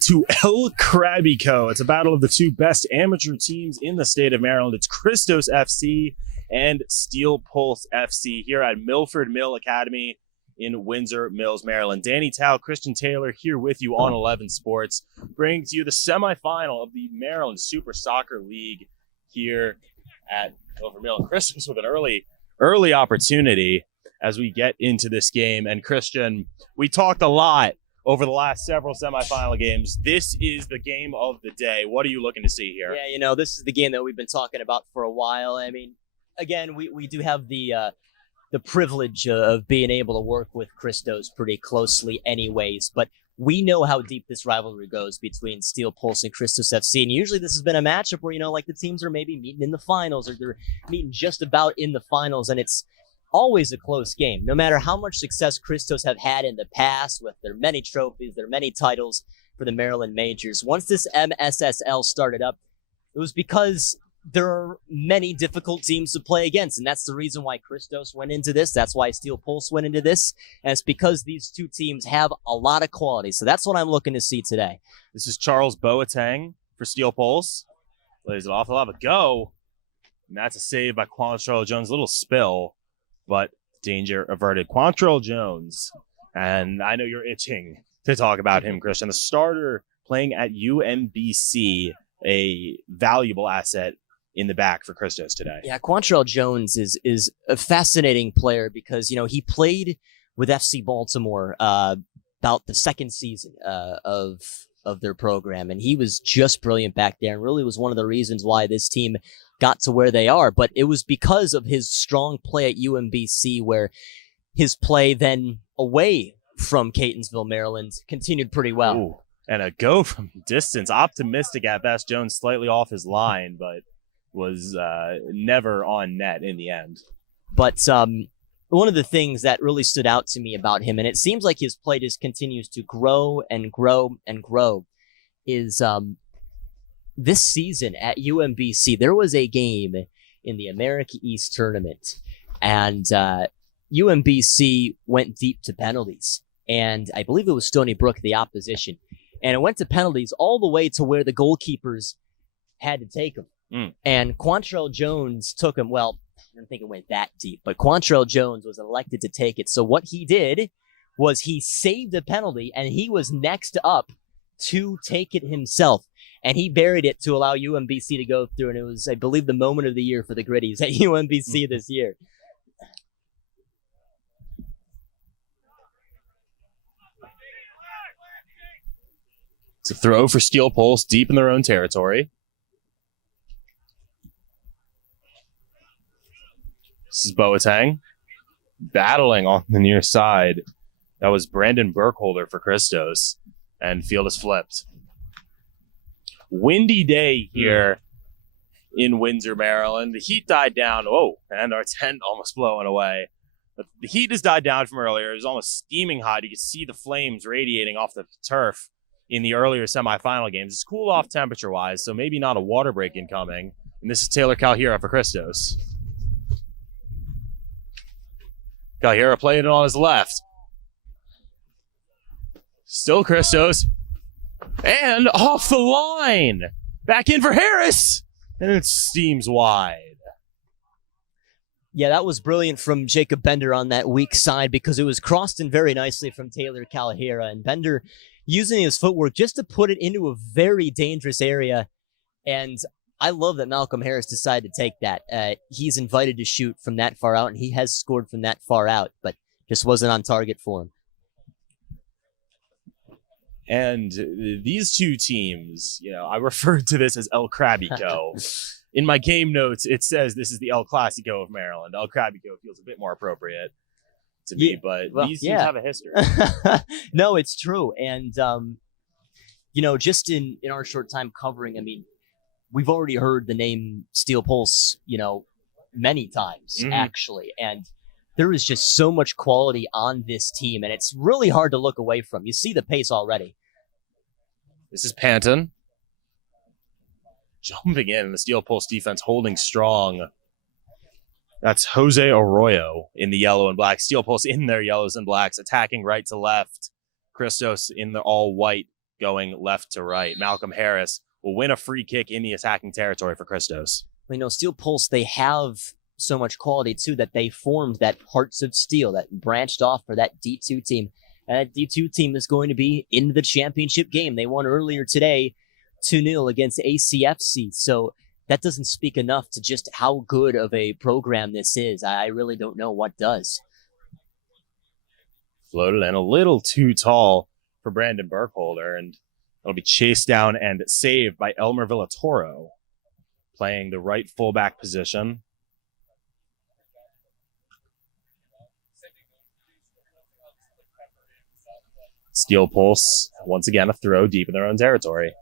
to El Crabico. It's a battle of the two best amateur teams in the state of Maryland. It's Christos FC and Steel Pulse FC here at Milford Mill Academy in Windsor Mills, Maryland. Danny Tao, Christian Taylor here with you on 11 Sports, bringing to you the semifinal of the Maryland Super Soccer League here at Milford Mill. And Christos with an early opportunity as we get into this game. And Christian, we talked a lot over the last several semifinal games. This is the game of the day. What are you looking to see here? Yeah, this is the game that we've been talking about for a while. I mean, again, we do have the privilege of being able to work with Christos pretty closely anyways, but we know how deep this rivalry goes between Steel Pulse and Christos FC, and usually this has been a matchup where, like the teams are maybe meeting in the finals, or they're meeting just about in the finals, and it's always a close game. No matter how much success Christos have had in the past with their many trophies, their many titles for the Maryland Majors, once this MSSL started up, it was because there are many difficult teams to play against, and that's the reason why Christos went into this. That's why Steel Pulse went into this, and it's because these two teams have a lot of quality. So that's what I'm looking to see today. This is Charles Boateng for Steel Pulse. Lays it off. He'll have a go, and that's a save by Quantrell Jones. A little spill, but danger averted. Quantrell Jones, and I know you're itching to talk about him, Christian. The starter playing at UMBC, a valuable asset in the back for Christos today. Yeah, Quantrell Jones is a fascinating player because, he played with FC Baltimore about the second season of their program, and he was just brilliant back there and really was one of the reasons why this team got to where they are. But it was because of his strong play at UMBC, where his play then away from Catonsville, Maryland, continued pretty well. Ooh, and a go from distance. Optimistic at best. Jones slightly off his line, but was never on net in the end. But one of the things that really stood out to me about him, and it seems like his play just continues to grow and grow and grow, is this season at UMBC, there was a game in the America East tournament, and UMBC went deep to penalties. And I believe it was Stony Brook, the opposition. And it went to penalties all the way to where the goalkeepers had to take them. And Quantrell Jones took him. Well, I don't think it went that deep, but Quantrell Jones was elected to take it. So what he did was he saved a penalty, and he was next up to take it himself. And he buried it to allow UMBC to go through. And it was, I believe, the moment of the year for the Gritties at UMBC this year. It's a throw for Steel Pulse deep in their own territory. This is Boateng battling on the near side. That was Brandon Burkholder for Christos, and field is flipped. Windy day here in Windsor, Maryland. The heat died down. Oh, and our tent almost blowing away. But the heat has died down from earlier. It was almost steaming hot. You could see the flames radiating off the turf in the earlier semifinal games. It's cooled off temperature-wise, so maybe not a water break incoming. And this is Taylor Calhera for Christos. Calhera playing it on his left. Still Christos. And off the line. Back in for Harris. And it steams wide. Yeah, that was brilliant from Jacob Bender on that weak side because it was crossed in very nicely from Taylor Calhera. And Bender using his footwork just to put it into a very dangerous area. And I love that Malcolm Harris decided to take that. He's invited to shoot from that far out, and he has scored from that far out, but just wasn't on target for him. And these two teams, I referred to this as El Crabico. In my game notes, it says this is the El Clasico of Maryland. El Crabico feels a bit more appropriate to me, but these teams have a history. No, it's true. And, just in our short time covering, we've already heard the name Steel Pulse, many times, actually. And there is just so much quality on this team, and it's really hard to look away from. You see the pace already. This is Panton. Jumping in, the Steel Pulse defense holding strong. That's Jose Arroyo in the yellow and black. Steel Pulse in their yellows and blacks, attacking right to left. Christos in the all-white going left to right. Malcolm Harris will win a free kick in the attacking territory for Christos. Steel Pulse, they have so much quality too that they formed that Hearts of Steel that branched off for that D2 team. And that D2 team is going to be in the championship game. They won earlier today 2-0 against ACFC. So that doesn't speak enough to just how good of a program this is. I really don't know what does. Floated in a little too tall for Brandon Burkholder, and it'll be chased down and saved by Elmer Villatoro, playing the right fullback position. Steel Pulse, once again, a throw deep in their own territory.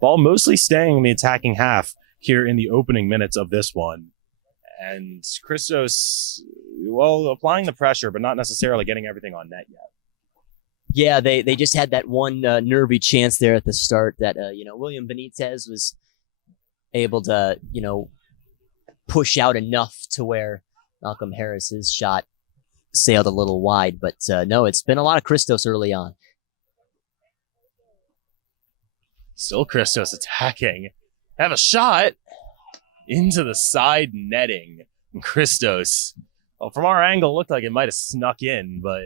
Ball mostly staying in the attacking half here in the opening minutes of this one. And Christos, well, applying the pressure, but not necessarily getting everything on net yet. Yeah, they just had that one nervy chance there at the start that, William Benitez was able to, push out enough to where Malcolm Harris's shot sailed a little wide. But no, it's been a lot of Christos early on. Still Christos attacking. Have a shot into the side netting. And Christos, well, from our angle, looked like it might have snuck in, but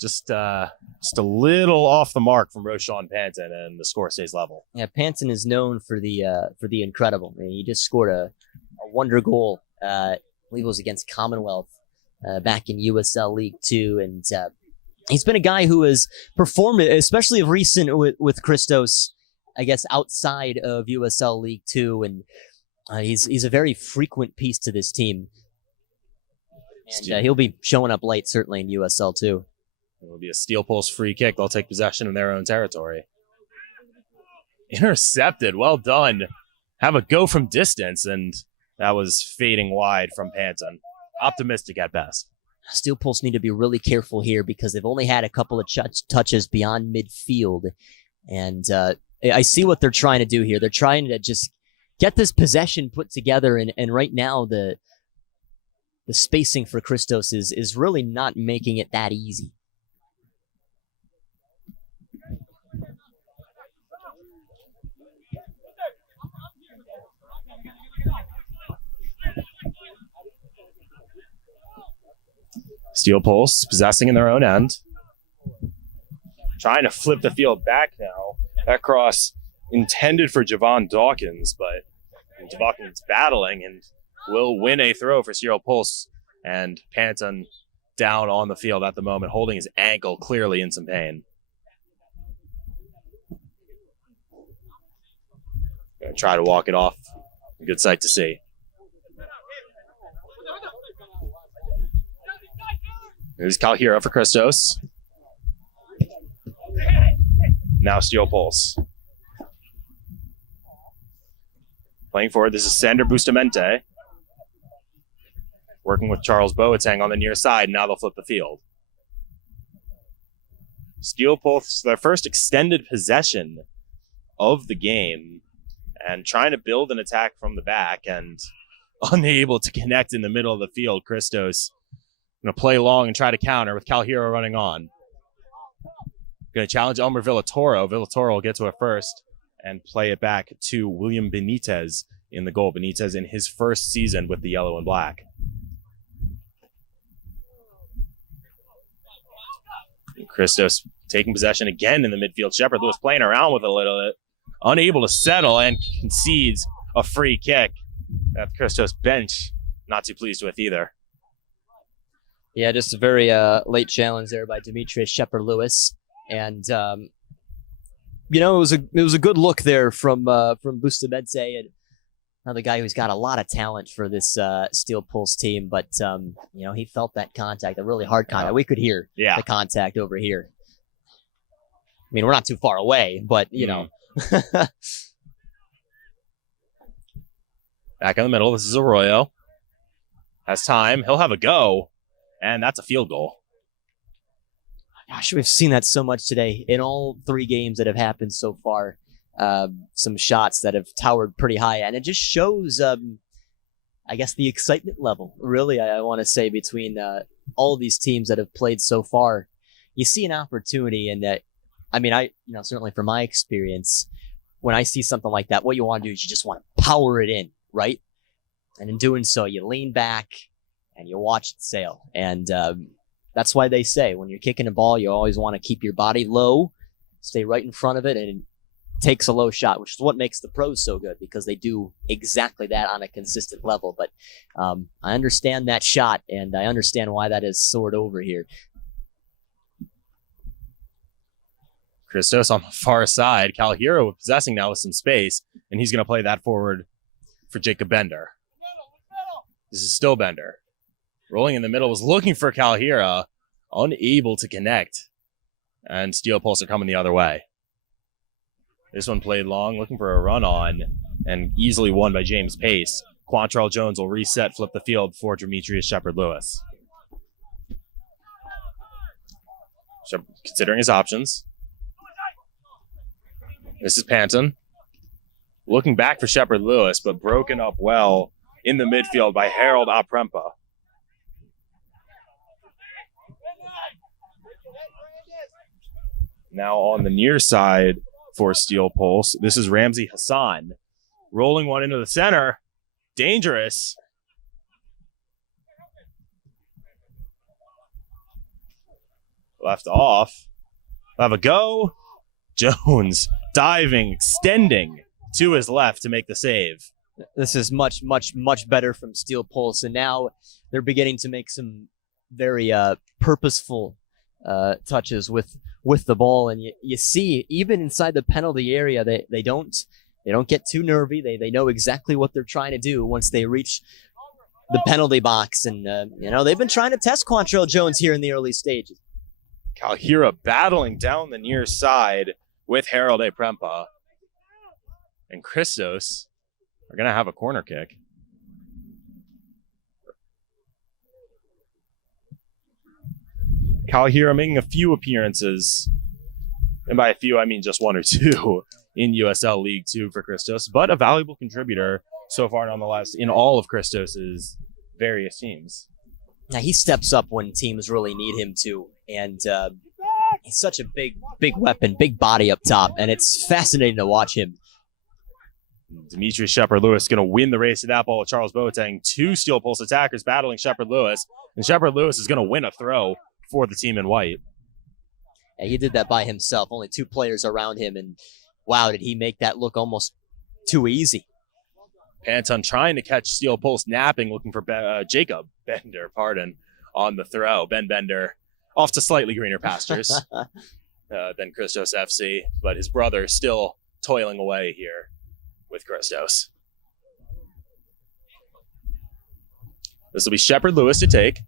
just a little off the mark from Roshan Panton, and the score stays level. Yeah, Panton is known for the incredible. I mean, he just scored a wonder goal. I believe it was against Commonwealth back in USL League 2, and he's been a guy who has performed, especially of recent with Christos, I guess, outside of USL League 2, and he's a very frequent piece to this team. And he'll be showing up late, certainly in USL too. It will be a Steel Pulse free kick. They'll take possession in their own territory. Intercepted. Well done. Have a go from distance, and that was fading wide from Panton. Optimistic at best. Steel Pulse need to be really careful here because they've only had a couple of touches beyond midfield. And I see what they're trying to do here. They're trying to just get this possession put together, and right now the spacing for Christos is really not making it that easy. Steel Pulse possessing in their own end. Trying to flip the field back now. That cross intended for Javon Dawkins, but Dawkins battling and will win a throw for Steel Pulse. And Panton down on the field at the moment, holding his ankle, clearly in some pain. Gonna try to walk it off. A good sight to see. Here's Calhero for Christos. Now Steel Pulse. Playing forward, this is Sander Bustamante. Working with Charles Boateng on the near side. Now they'll flip the field. Steel Pulse, their first extended possession of the game, and trying to build an attack from the back and unable to connect in the middle of the field. Christos going to play long and try to counter with Calhero running on. Going to challenge Elmer Villatoro. Villatoro will get to it first and play it back to William Benitez in the goal. Benitez in his first season with the yellow and black. And Christos taking possession again in the midfield. Shepard Lewis playing around with it a little bit. Unable to settle and concedes a free kick that the Christos bench not too pleased with either. Yeah, just a very late challenge there by Demetrius Shepard-Lewis, and it was a good look there from Bustamante, and another guy who's got a lot of talent for this Steel Pulse team. But he felt that contact, a really hard contact. We could hear the contact over here. I mean, we're not too far away, but Back in the middle, this is Arroyo. Has time. He'll have a go. And that's a field goal. Gosh, we've seen that so much today. In all 3 games that have happened so far, some shots that have towered pretty high. And it just shows, I guess, the excitement level, really, I want to say, between all of these teams that have played so far. You see an opportunity, and that I mean, certainly from my experience, when I see something like that, what you want to do is you just want to power it in, right? And in doing so, you lean back and you watch it sail. And that's why they say when you're kicking a ball, you always want to keep your body low, stay right in front of it, and it takes a low shot, which is what makes the pros so good because they do exactly that on a consistent level. But I understand that shot, and I understand why that is soared over here. Christos on the far side. Calhero possessing now with some space, and he's going to play that forward for Jacob Bender. This is still Bender. Rolling in the middle, was looking for Calhero, unable to connect. And Steel Pulse are coming the other way. This one played long, looking for a run on, and easily won by James Pace. Quantrell Jones will reset, flip the field for Demetrius Shepard-Lewis. Considering his options. This is Panton. Looking back for Shepard-Lewis, but broken up well in the midfield by Harold Aprempa. Now on the near side for Steel Pulse, this is Ramsey Hassan. Rolling one into the center. Dangerous. Left off. We'll have a go. Jones diving, extending to his left to make the save. This is much, much, much better from Steel Pulse, and now they're beginning to make some very purposeful touches with the ball, and you see even inside the penalty area they don't get too nervy. They know exactly what they're trying to do once they reach the penalty box, and they've been trying to test Quantrell Jones here in the early stages. Calhero battling down the near side with Harold Aprempa, and Christos are going to have a corner kick. Calhero making a few appearances, and by a few I mean just one or two, in USL League 2 for Christos, but a valuable contributor so far nonetheless in all of Christos's various teams. Now he steps up when teams really need him to, and he's such a big weapon, big body up top, and it's fascinating to watch him. Demetrius Shepard-Lewis going to win the race to that ball with Charles Boateng. Two Steel Pulse attackers battling Shepard-Lewis, and Shepard-Lewis is going to win a throw for the team in white. Yeah, he did that by himself, only two players around him, and wow, did he make that look almost too easy. Panton trying to catch Steel Pulse napping, looking for Jacob Bender, on the throw. Ben Bender off to slightly greener pastures than Christos FC, but his brother still toiling away here with Christos. This will be Shepard-Lewis to take.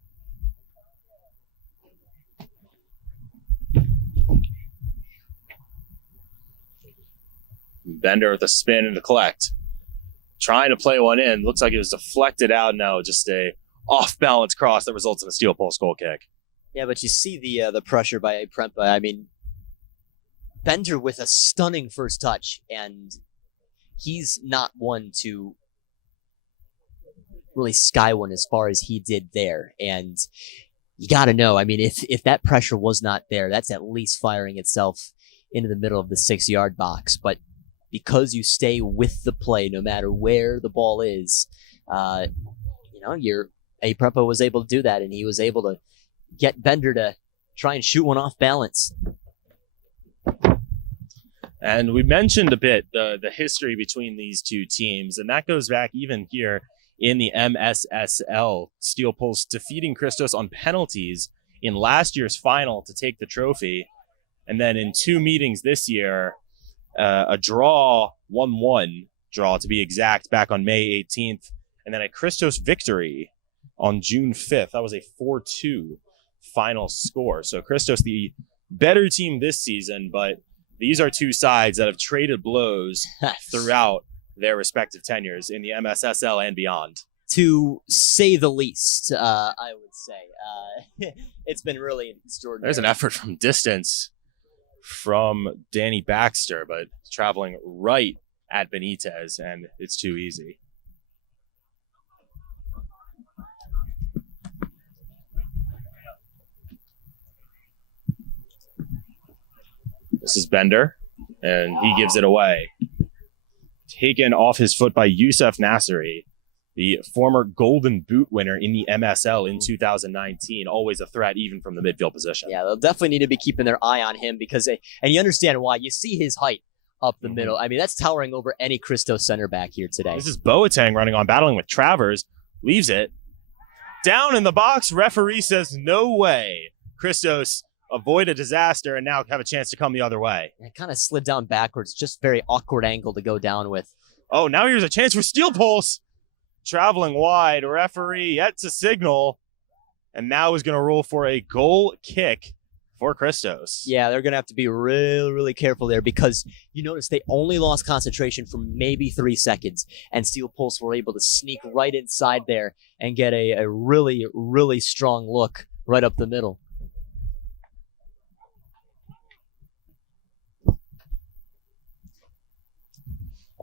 Bender with a spin and a collect. Trying to play one in. Looks like it was deflected out now. Just a off-balance cross that results in a Steel Pulse goal kick. Yeah, but you see the pressure by Aprempa. I mean, Bender with a stunning first touch, and he's not one to really sky one as far as he did there. And you got to know, I mean, if that pressure was not there, that's at least firing itself into the middle of the 6-yard box. But because you stay with the play, no matter where the ball is, Aprempa was able to do that, and he was able to get Bender to try and shoot one off balance. And we mentioned a bit the history between these two teams, and that goes back even here in the MSSL. Steel Pulse defeating Christos on penalties in last year's final to take the trophy, and then in two meetings this year, a draw, 1-1 draw to be exact, back on May 18th, and then a Christos victory on June 5th. That was a 4-2 final score. So Christos, the better team this season, but these are two sides that have traded blows throughout their respective tenures in the MSSL and beyond. To say the least, I would say. It's been really extraordinary. There's an effort from distance from Danny Baxter, but traveling right at Benitez, and it's too easy. This is Bender, and he gives it away. Taken off his foot by Youssef Nasseri, the former Golden Boot winner in the MSL in 2019. Always a threat, even from the midfield position. Yeah, they'll definitely need to be keeping their eye on him because, and you understand why. You see his height up the middle. I mean, that's towering over any Christos center back here today. This is Boateng running on, battling with Travers. Leaves it. Down in the box, referee says no way. Christos avoid a disaster and now have a chance to come the other way. It kind of slid down backwards. Just very awkward angle to go down with. Oh, now here's a chance for Steel Pulse. Traveling wide, referee yet to signal. And now is going to rule for a goal kick for Christos. Yeah, they're going to have to be really, really careful there because you notice they only lost concentration for maybe 3 seconds, and Steel Pulse were able to sneak right inside there and get a really, really strong look right up the middle.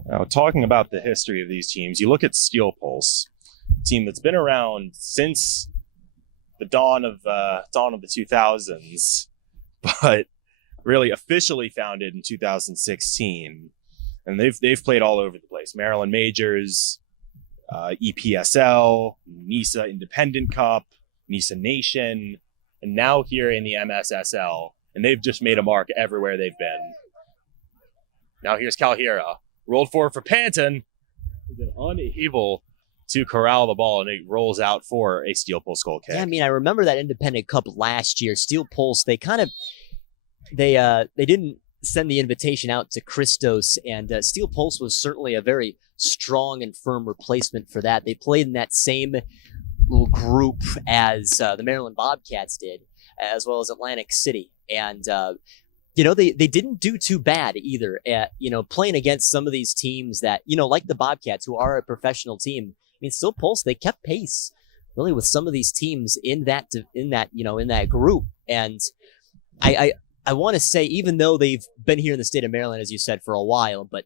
Now, talking about the history of these teams, you look at Steel Pulse, a team that's been around since the dawn of the 2000s, but really officially founded in 2016, and they've played all over the place. Maryland Majors, EPSL, NISA Independent Cup, NISA Nation, and now here in the MSSL, and they've just made a mark everywhere they've been. Now here's Calhira, rolled forward for Panton, unable to corral the ball, and it rolls out for a Steel Pulse goal kick. Yeah, I mean, I remember that Independent Cup last year. Steel Pulse, they didn't send the invitation out to Christos, and Steel Pulse was certainly a very strong and firm replacement for that. They played in that same little group as the Maryland Bobcats did, as well as Atlantic City, and they didn't do too bad either at, playing against some of these teams that, like the Bobcats, who are a professional team. I mean, Steel Pulse, they kept pace really with some of these teams in that group. And I want to say, even though they've been here in the state of Maryland, as you said, for a while, but,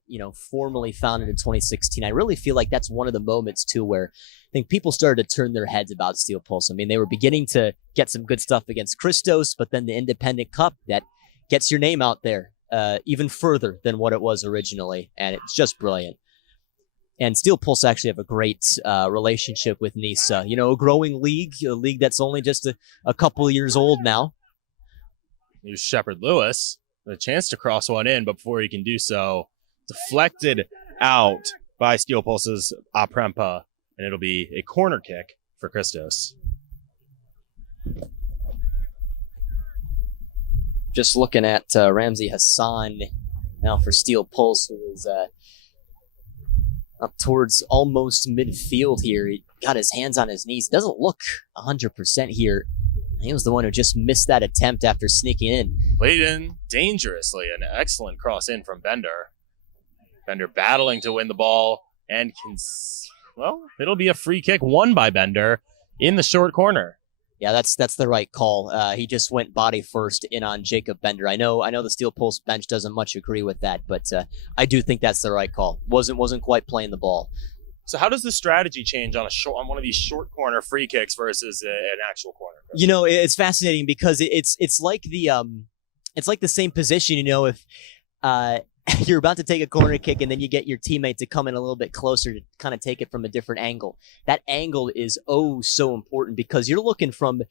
formally founded in 2016, I really feel like that's one of the moments too, where I think people started to turn their heads about Steel Pulse. I mean, they were beginning to get some good stuff against Christos, but then the Independent Cup that gets your name out there even further than what it was originally, and it's just brilliant. And Steel Pulse actually have a great relationship with NISA, a growing league, a league that's only just a couple years old now. Here's Shepard Lewis, with a chance to cross one in, but before he can do so, deflected out by Steel Pulse's Aprempa, and it'll be a corner kick for Christos. Just looking at Ramsey Hassan now for Steel Pulse, who is up towards almost midfield here. He got his hands on his knees. Doesn't look 100% here. He was the one who just missed that attempt after sneaking in. Played in dangerously. An excellent cross in from Bender. Bender battling to win the ball, and it'll be a free kick won by Bender in the short corner. Yeah, that's the right call. He just went body first in on Jacob Bender. I know the Steel Pulse bench doesn't much agree with that, but I do think that's the right call. Wasn't quite playing the ball. So how does the strategy change on one of these short corner free kicks versus an actual corner? It's fascinating because it's like the same position. If you're about to take a corner kick and then you get your teammate to come in a little bit closer to kind of take it from a different angle. That angle is so important because you're looking from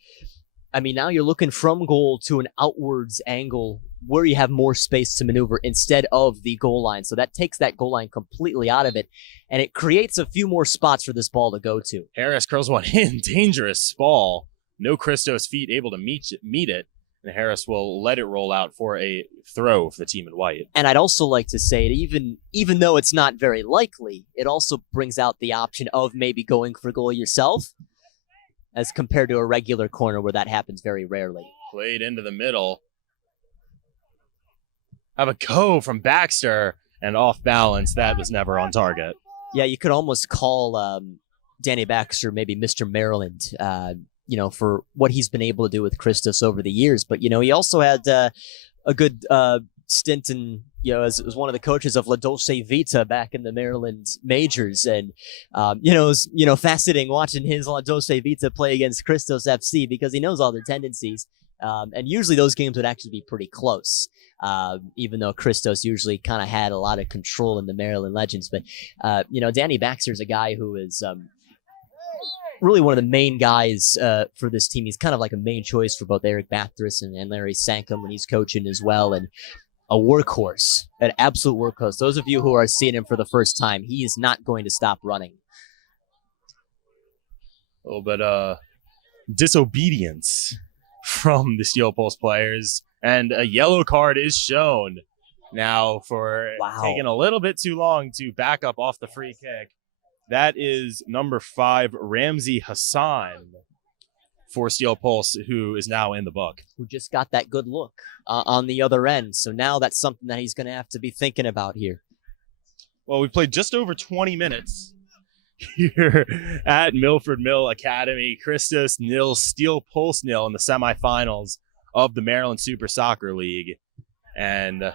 goal to an outwards angle where you have more space to maneuver instead of the goal line. So that takes that goal line completely out of it, and it creates a few more spots for this ball to go to. Harris curls one in. Dangerous ball. No Christos feet able to meet it. And Harris will let it roll out for a throw for the team in white. And I'd also like to say that even though it's not very likely, it also brings out the option of maybe going for goal yourself as compared to a regular corner where that happens very rarely. Played into the middle. Have a go from Baxter, and off balance. That was never on target. Yeah, you could almost call Danny Baxter maybe Mr. Maryland, for what he's been able to do with Christos over the years. But, he also had a good stint in, as one of the coaches of La Dolce Vita back in the Maryland Majors. And, it was, fascinating watching his La Dolce Vita play against Christos FC because he knows all their tendencies. And usually those games would actually be pretty close, even though Christos usually kind of had a lot of control in the Maryland Legends. But, Danny Baxter's a guy who is really one of the main guys for this team. He's kind of like a main choice for both Eric Bathurst and Larry Sankum when he's coaching as well. And a workhorse, an absolute workhorse. Those of you who are seeing him for the first time, he is not going to stop running. A little bit disobedience from the Steel Pulse players, and a yellow card is shown now for taking a little bit too long to back up off the free kick. That is number 5, Ramsey Hassan for Steel Pulse, who is now in the book. Who just got that good look on the other end. So now that's something that he's going to have to be thinking about here. Well, we played just over 20 minutes here at Milford Mill Academy. Christos nil, Steel Pulse nil in the semifinals of the Maryland Super Soccer League. And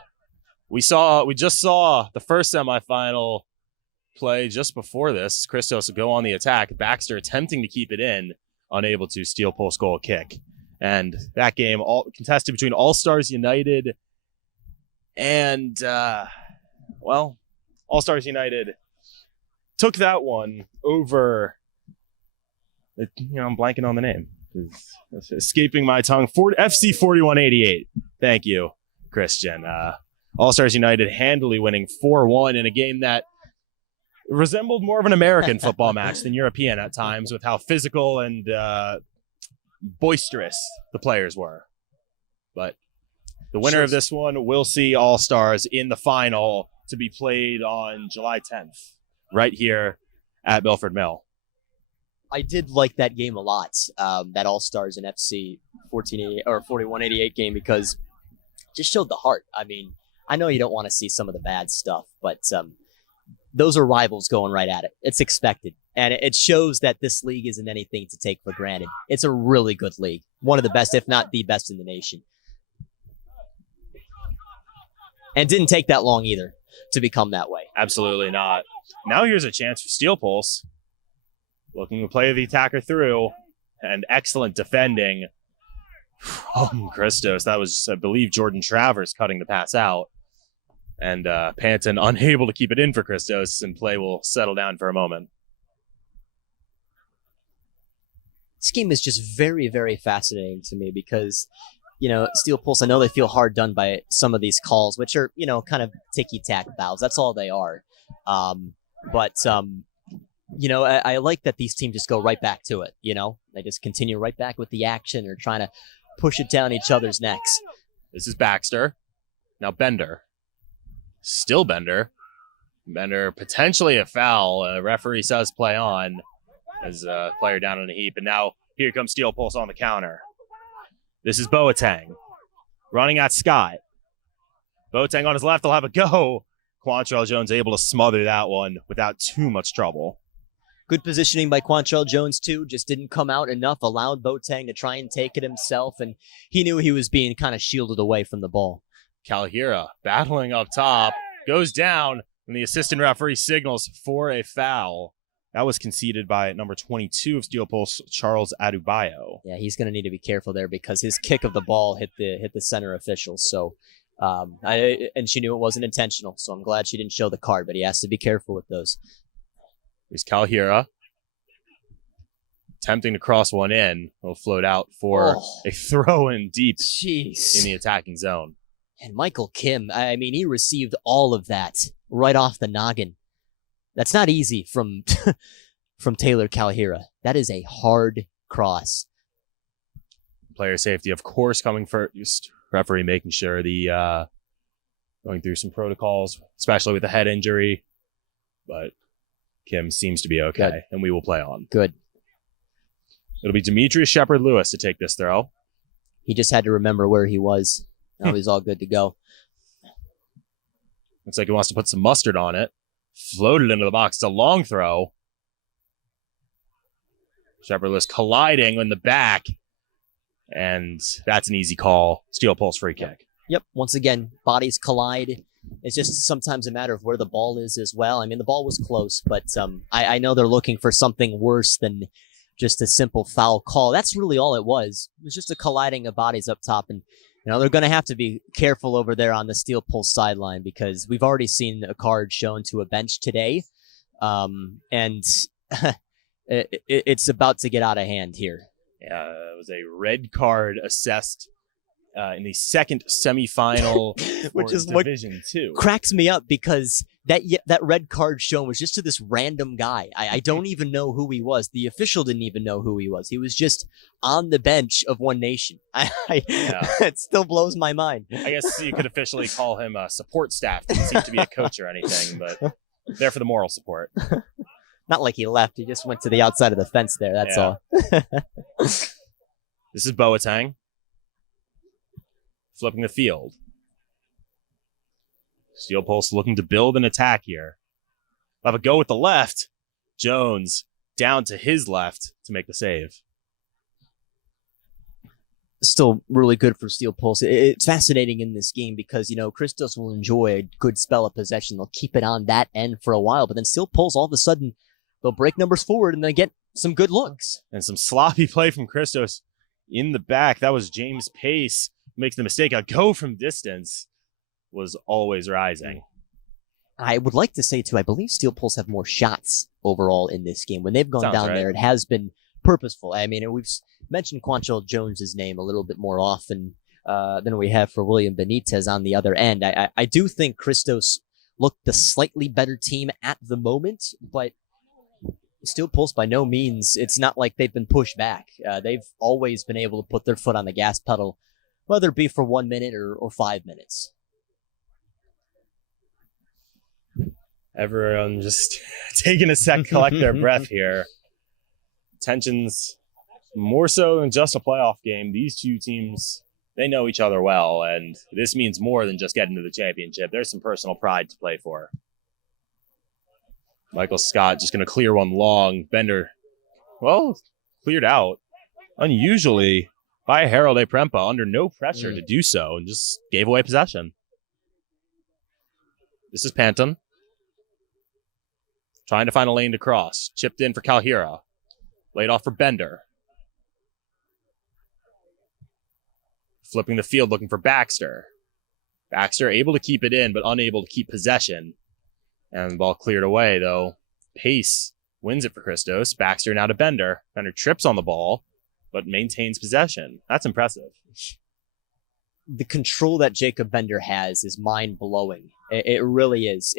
we just saw the first semifinal play just before this. Christos will go on the attack. Baxter attempting to keep it in, unable to. Steel Pulse goal kick. And that game all contested between All Stars United and All Stars United took that one over. I'm blanking on the name. It's escaping my tongue. FC 4188. Thank you, Christian. All Stars United handily winning 4-1 in a game that resembled more of an American football match than European at times, with how physical and boisterous the players were. But the winner of this one will see All Stars in the final to be played on July 10th, right here at Milford Mill. I did like that game a lot, that All Stars and FC 4188 game, because it just showed the heart. I mean, I know you don't want to see some of the bad stuff, but those are rivals going right at it. It's expected. And it shows that this league isn't anything to take for granted. It's a really good league. One of the best, if not the best in the nation. And it didn't take that long either to become that way. Absolutely not. Now here's a chance for Steel Pulse. Looking to play the attacker through. And excellent defending from Christos. That was, I believe, Jordan Travers cutting the pass out. And Panton unable to keep it in for Christos, and play will settle down for a moment. This game is just very, very fascinating to me because, Steel Pulse, I know they feel hard done by some of these calls, which are, kind of ticky-tack fouls. That's all they are. I like that these teams just go right back to it, They just continue right back with the action or trying to push it down each other's necks. This is Baxter. Now Bender. Still Bender. Bender, potentially a foul. Referee says play on as a player down on a heap. And now here comes Steel Pulse on the counter. This is Boateng running at Scott. Boateng on his left will have a go. Quantrell Jones able to smother that one without too much trouble. Good positioning by Quantrell Jones, too. Just didn't come out enough. Allowed Boateng to try and take it himself. And he knew he was being kind of shielded away from the ball. Calhira battling up top, goes down, and the assistant referee signals for a foul. That was conceded by number 22 of Steel Pulse, Charles Adubayo. Yeah, he's going to need to be careful there because his kick of the ball hit the center official. So, and she knew it wasn't intentional. So I'm glad she didn't show the card, but he has to be careful with those. Here's Calhira attempting to cross one in. Will float out for a throw in deep in the attacking zone. And Michael Kim, I mean, he received all of that right off the noggin. That's not easy from Taylor Calhira. That is a hard cross. Player safety, of course, coming first. Referee making sure the going through some protocols, especially with the head injury. But Kim seems to be okay, and we will play on. Good. It'll be Demetrius Shepard-Lewis to take this throw. He just had to remember where he was. Now he's all good to go. Looks like he wants to put some mustard on it. Floated into the box. It's a long throw. Shepard-Lewis colliding in the back. And that's an easy call. Steel Pulse free kick. Yep. Once again, bodies collide. It's just sometimes a matter of where the ball is as well. I mean, the ball was close, but I know they're looking for something worse than just a simple foul call. That's really all it was. It was just a colliding of bodies up top. And, they're going to have to be careful over there on the Steel Pulse sideline because we've already seen a card shown to a bench today. And it's about to get out of hand here. Yeah, it was a red card assessed in the second semifinal, which is Division 2. Cracks me up because that red card shown was just to this random guy. I don't even know who he was. The official didn't even know who he was. He was just on the bench of One Nation. It still blows my mind. I guess you could officially call him a support staff. Didn't seem to be a coach or anything, but there for the moral support. Not like he left. He just went to the outside of the fence there. That's all. This is Boateng. Flipping the field. Steel Pulse looking to build an attack here. Have a go with the left. Jones down to his left to make the save. Still really good for Steel Pulse. It's fascinating in this game because, Christos will enjoy a good spell of possession. They'll keep it on that end for a while, but then Steel Pulse, all of a sudden, they'll break numbers forward and then get some good looks. And some sloppy play from Christos in the back. That was James Pace. Makes the mistake. A go from distance was always rising. I would like to say, too, I believe Steel Pulse have more shots overall in this game. When they've gone down right there, it has been purposeful. I mean, we've mentioned Quantrill Jones' name a little bit more often than we have for William Benitez on the other end. I do think Christos looked the slightly better team at the moment, but Steel Pulse, by no means, it's not like they've been pushed back. They've always been able to put their foot on the gas pedal, whether it be for 1 minute or 5 minutes. Everyone just taking a sec, collect their breath here. Tensions more so than just a playoff game. These two teams, they know each other well, and this means more than just getting to the championship. There's some personal pride to play for. Michael Scott just going to clear one long. Bender, cleared out. Unusually by Harold A. Prempa, under no pressure to do so, and just gave away possession. This is Panton. Trying to find a lane to cross. Chipped in for Calhira. Laid off for Bender. Flipping the field, looking for Baxter. Baxter able to keep it in, but unable to keep possession. And the ball cleared away, though. Pace wins it for Christos. Baxter now to Bender. Bender trips on the ball, but maintains possession. That's impressive. The control that Jacob Bender has is mind-blowing. It really is.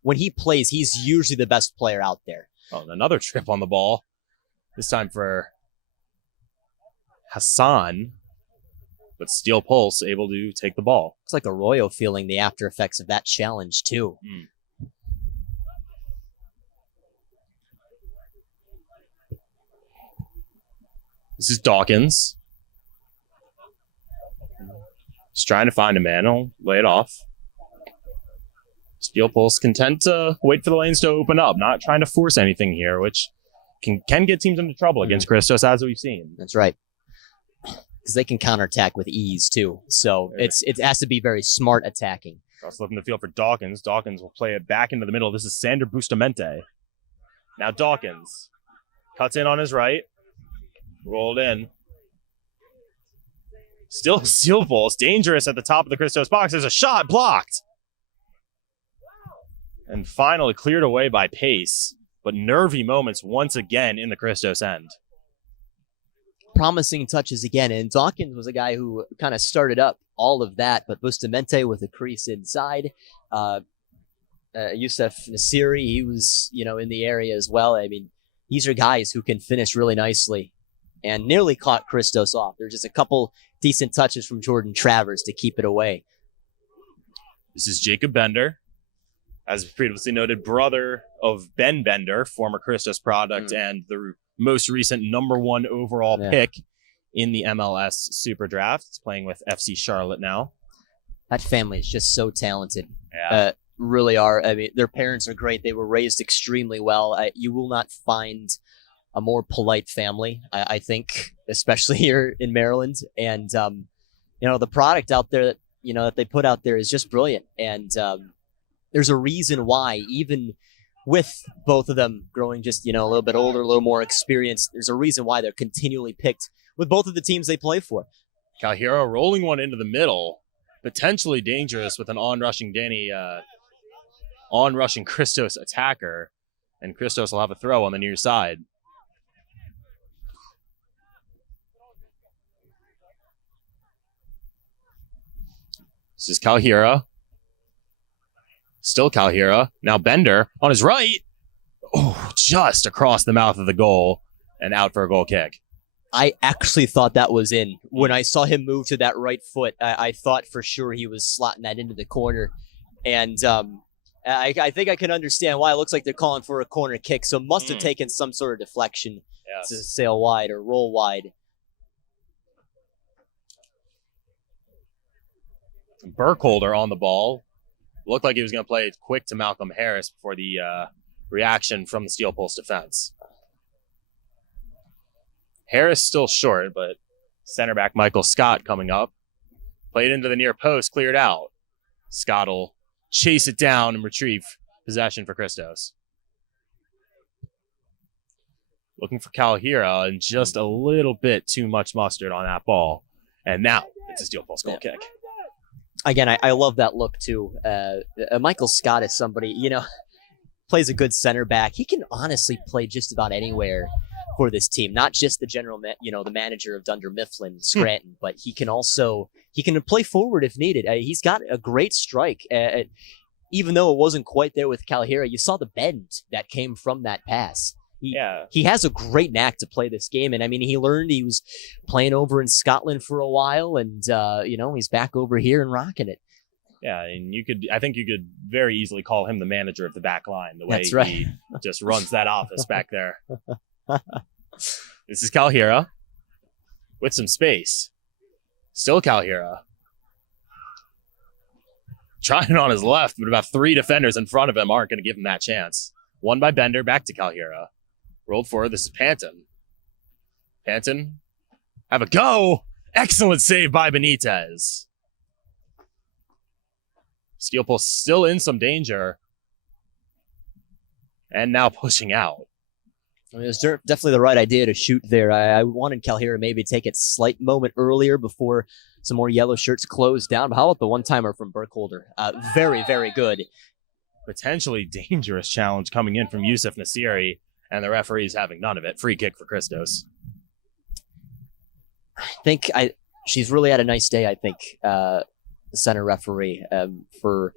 When he plays, he's usually the best player out there. Oh, and another trip on the ball. This time for Hassan. But Steel Pulse able to take the ball. It's like Arroyo feeling the after effects of that challenge, too. This is Dawkins. Just trying to find a man. He'll lay it off. Steel Pulse content to wait for the lanes to open up, not trying to force anything here, which can get teams into trouble against Christos, as we've seen. That's right. Because they can counterattack with ease, too. So it has to be very smart attacking. Cross flipping the field for Dawkins. Dawkins will play it back into the middle. This is Sander Bustamante. Now Dawkins cuts in on his right. Rolled in. Still Steel Pulse. Dangerous at the top of the Christos box. There's a shot blocked. And finally cleared away by Pace. But nervy moments once again in the Christos end. Promising touches again. And Dawkins was a guy who kind of started up all of that. But Bustamante with a crease inside. Youssef Nasiri, he was, in the area as well. I mean, these are guys who can finish really nicely. And nearly caught Christos off. There's just a couple decent touches from Jordan Travers to keep it away. This is Jacob Bender. As previously noted, brother of Ben Bender, former Christos product, and the most recent #1 overall pick in the MLS Super Draft. It's playing with FC Charlotte now. That family is just so talented. Yeah. Really are. I mean, their parents are great. They were raised extremely well. You will not find a more polite family, I think, especially here in Maryland. And, the product out there that they put out there is just brilliant. And there's a reason why, even with both of them growing just, a little bit older, a little more experienced, there's a reason why they're continually picked with both of the teams they play for. Calhero rolling one into the middle, potentially dangerous with an on-rushing Christos attacker, and Christos will have a throw on the near side. This is Calhera. Still Calhera. Now Bender on his right. Oh, just across the mouth of the goal and out for a goal kick. I actually thought that was in. When I saw him move to that right foot, I thought for sure he was slotting that into the corner. And I think I can understand why it looks like they're calling for a corner kick. So must have taken some sort of deflection to sail wide or roll wide. Burkholder on the ball. Looked like he was going to play it quick to Malcolm Harris before the reaction from the Steel Pulse defense. Harris still short, but center back Michael Scott coming up. Played into the near post, cleared out. Scott will chase it down and retrieve possession for Christos. Looking for Calhera and just a little bit too much mustard on that ball. And now it's a Steel Pulse goal kick. Again, I love that look too. Michael Scott is somebody, plays a good center back. He can honestly play just about anywhere for this team, not just the the manager of Dunder Mifflin, Scranton, but he can play forward if needed. He's got a great strike. Even though it wasn't quite there with Calhera, you saw the bend that came from that pass. He has a great knack to play this game. And I mean, he was playing over in Scotland for a while and, he's back over here and rocking it. Yeah. And I think you could very easily call him the manager of the back line, the way he just runs that office back there. This is Calhera with some space. Still Calhera. Trying on his left, but about 3 defenders in front of him aren't going to give him that chance. One by Bender, back to Calhera. Rolled forward. This is Panton. Panton, have a go. Excellent save by Benitez. Steel Pulse still in some danger. And now pushing out. I mean, it was definitely the right idea to shoot there. I wanted Calhera maybe take it slight moment earlier before some more yellow shirts closed down. But how about the one-timer from Burkholder? Very, very good. Potentially dangerous challenge coming in from Yusuf Nasiri. And the referee's having none of it. Free kick for Christos. I think she's really had a nice day, I think, the center referee, for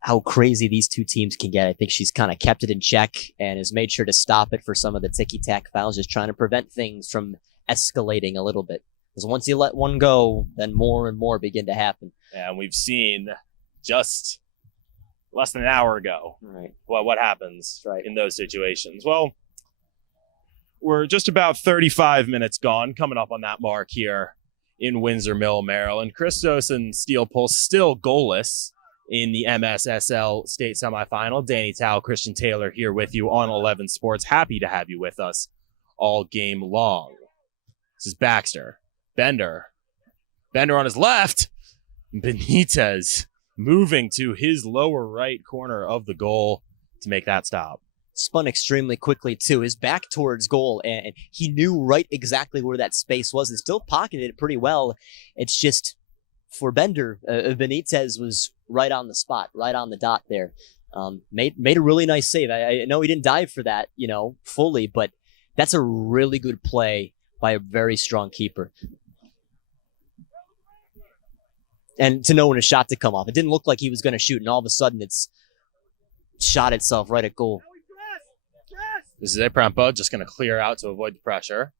how crazy these two teams can get. I think she's kind of kept it in check and has made sure to stop it for some of the ticky-tack fouls, just trying to prevent things from escalating a little bit. Because once you let one go, then more and more begin to happen. And we've seen just less than an hour ago. Right. Well, what happens in those situations? Well, we're just about 35 minutes gone, coming up on that mark here in Windsor Mill, Maryland. Christos and Steel Pulse still goalless in the MSSL state semifinal. Danny Tao, Christian Taylor here with you on 11 Sports. Happy to have you with us all game long. This is Baxter. Bender on his left. Benitez moving to his lower right corner of the goal to make that stop. Spun extremely quickly, too. His back towards goal, and he knew right exactly where that space was and still pocketed it pretty well. It's just, for Bender, Benitez was right on the spot, right on the dot there. Made a really nice save. I know he didn't dive for that, fully, but that's a really good play by a very strong keeper. And to know when a shot to come off. It didn't look like he was going to shoot, and all of a sudden it's shot itself right at goal. This is Prempo just going to clear out to avoid the pressure.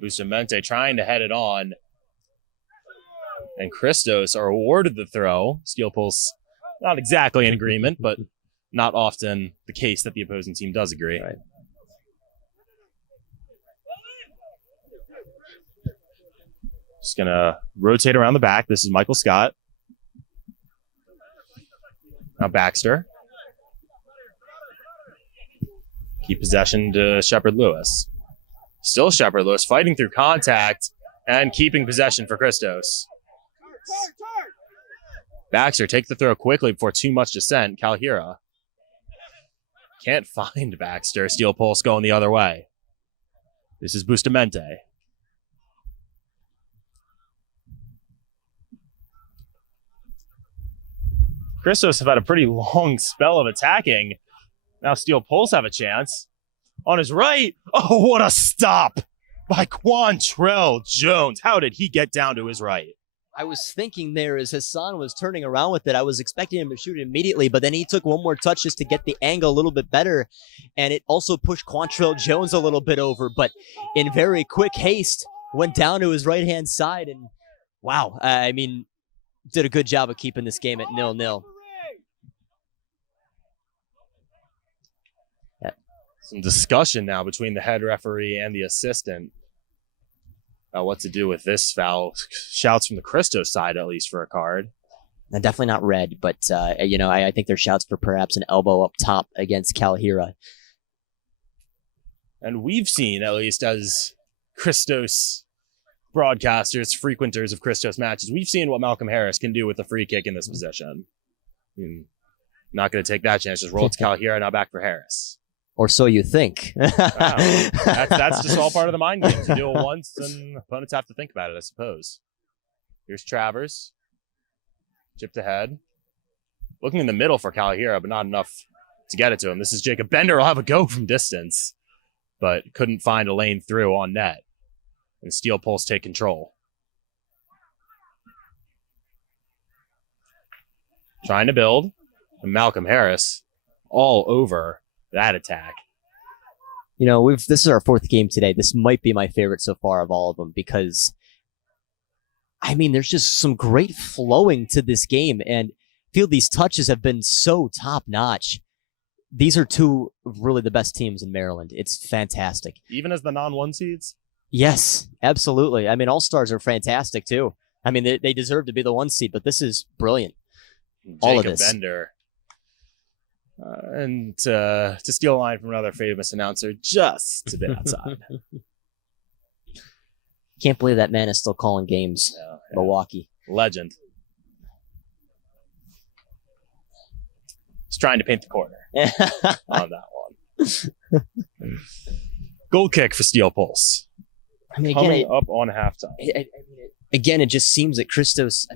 Bustamante trying to head it on. And Christos are awarded the throw. Steel Pulse not exactly in agreement, but not often the case that the opposing team does agree. Right. Just going to rotate around the back. This is Michael Scott. Now Baxter. Keep possession to Shepard Lewis. Still Shepard Lewis fighting through contact and keeping possession for Christos. Baxter take the throw quickly before too much dissent. Calhera Can't find Baxter. Steel Pulse going the other way. This is Bustamante. Christos have had a pretty long spell of attacking. Now Steel Pulse have a chance. On his right. Oh, what a stop by Quantrell Jones. How did he get down to his right? I was thinking there as Hassan was turning around with it, I was expecting him to shoot it immediately, but then he took one more touch just to get the angle a little bit better, and it also pushed Quantrell Jones a little bit over, but in very quick haste, went down to his right-hand side, and wow, I mean, did a good job of keeping this game at 0-0. Some discussion now between the head referee and the assistant. What to do with this foul. Shouts from the Christos side, at least, for a card. Definitely not red, but, I think there's shouts for perhaps an elbow up top against Kalhira. And we've seen, at least as Christos broadcasters, frequenters of Christos matches, we've seen what Malcolm Harris can do with a free kick in this position. Not going to take that chance. Just roll it to Kalhira, now back for Harris. Or so you think. Wow. That's just all part of the mind games. You do it once, and opponents have to think about it, I suppose. Here's Travers. Chipped ahead. Looking in the middle for Kalhira, but not enough to get it to him. This is Jacob Bender. Will have a go from distance, but couldn't find a lane through on net. And Steel Pulse take control. Trying to build. And Malcolm Harris all over that attack. This is our fourth game today. This might be my favorite so far of all of them because, there's just some great flowing to this game, and I feel these touches have been so top-notch. These are two of really the best teams in Maryland. It's fantastic. Even as the non-1 seeds? Yes, absolutely. All-Stars are fantastic, too. They deserve to be the 1 seed, but this is brilliant. All of this. Jacob Bender. And to steal a line from another famous announcer, just a bit outside. Can't believe that man is still calling games. Yeah. Milwaukee. Legend. Just trying to paint the corner on that one. Goal kick for Steel Pulse. Coming up on halftime. Again, it just seems that Christos,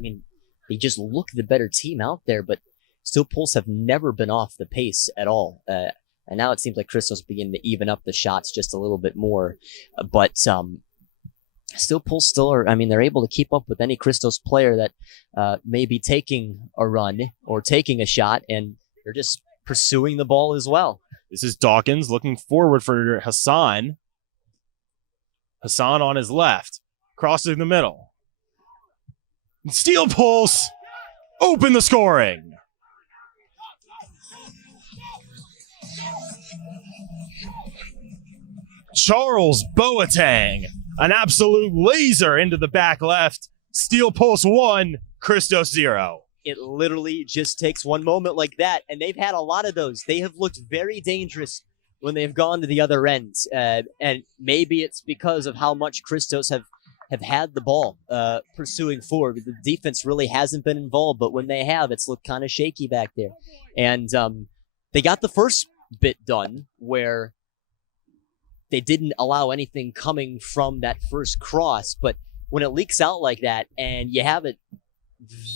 they just look the better team out there, but Steel Pulse have never been off the pace at all. And now it seems like Christos beginning to even up the shots just a little bit more. But Steel Pulse still are, they're able to keep up with any Christos player that may be taking a run or taking a shot, and they're just pursuing the ball as well. This is Dawkins looking forward for Hassan. Hassan on his left, crossing the middle. Steel Pulse open the scoring. Charles Boateng, an absolute laser into the back left. Steel Pulse 1, Christos 0. It literally just takes one moment like that, and they've had a lot of those. They have looked very dangerous when they've gone to the other end, and maybe it's because of how much Christos have had the ball pursuing forward. The defense really hasn't been involved, but when they have, it's looked kind of shaky back there. And they got the first bit done where they didn't allow anything coming from that first cross, but when it leaks out like that and you have a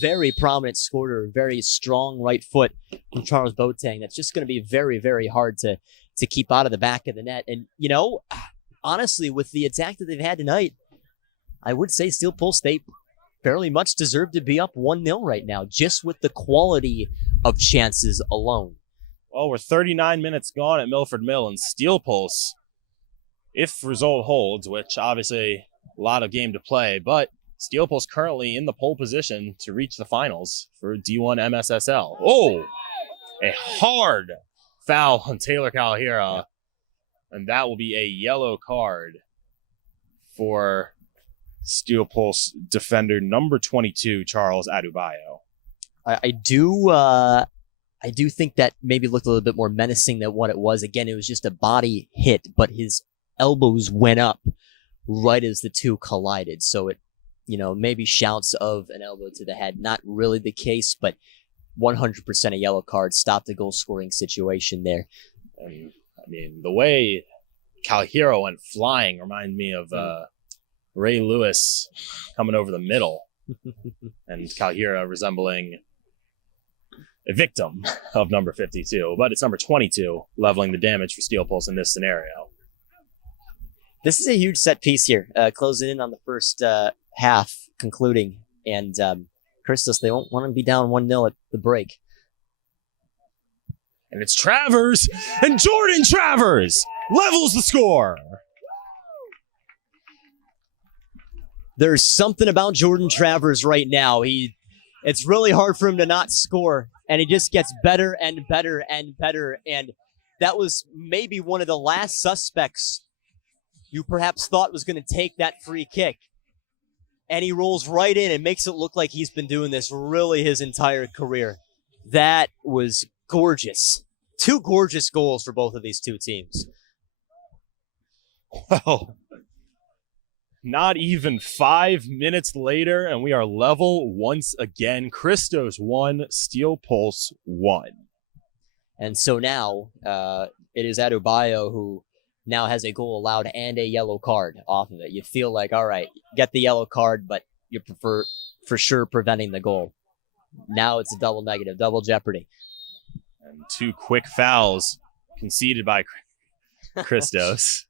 very prominent scorer, very strong right foot from Charles Boateng, that's just going to be very, very hard to keep out of the back of the net. And, honestly, with the attack that they've had tonight, I would say Steel Pulse, they fairly much deserve to be up 1-0 right now, just with the quality of chances alone. Well, we're 39 minutes gone at Milford Mill, and Steel Pulse, if result holds, which obviously a lot of game to play, but Steel Pulse currently in the pole position to reach the finals for D1 MSSL. Oh, a hard foul on Taylor Kalhira, and that will be a yellow card for Steel Pulse defender number 22, Charles Adubayo. I do think that maybe looked a little bit more menacing than what it was. Again, it was just a body hit, but his elbows went up right as the two collided. So it, maybe shouts of an elbow to the head. Not really the case, but 100% a yellow card. Stopped the goal scoring situation there. And I mean, the way Calhero went flying reminded me of Ray Lewis coming over the middle, and Calhero resembling a victim of number 52. But it's number 22 leveling the damage for Steel Pulse in this scenario. This is a huge set piece here, closing in on the first half, concluding, and Christos, they won't want to be down 1-0 at the break. And it's Travers, and Jordan Travers levels the score. There's something about Jordan Travers right now. It's really hard for him to not score, and he just gets better and better and better. And that was maybe one of the last suspects you perhaps thought was going to take that free kick. And he rolls right in and makes it look like he's been doing this really his entire career. That was gorgeous. 2 gorgeous goals for both of these two teams. Well, not even 5 minutes later, and we are level once again. Christos 1, Steel Pulse 1. And so now it is Adebayo who now has a goal allowed and a yellow card off of it. You feel like, all right, get the yellow card, but you prefer for sure preventing the goal. Now it's a double negative, double jeopardy. And 2 quick fouls conceded by Christos.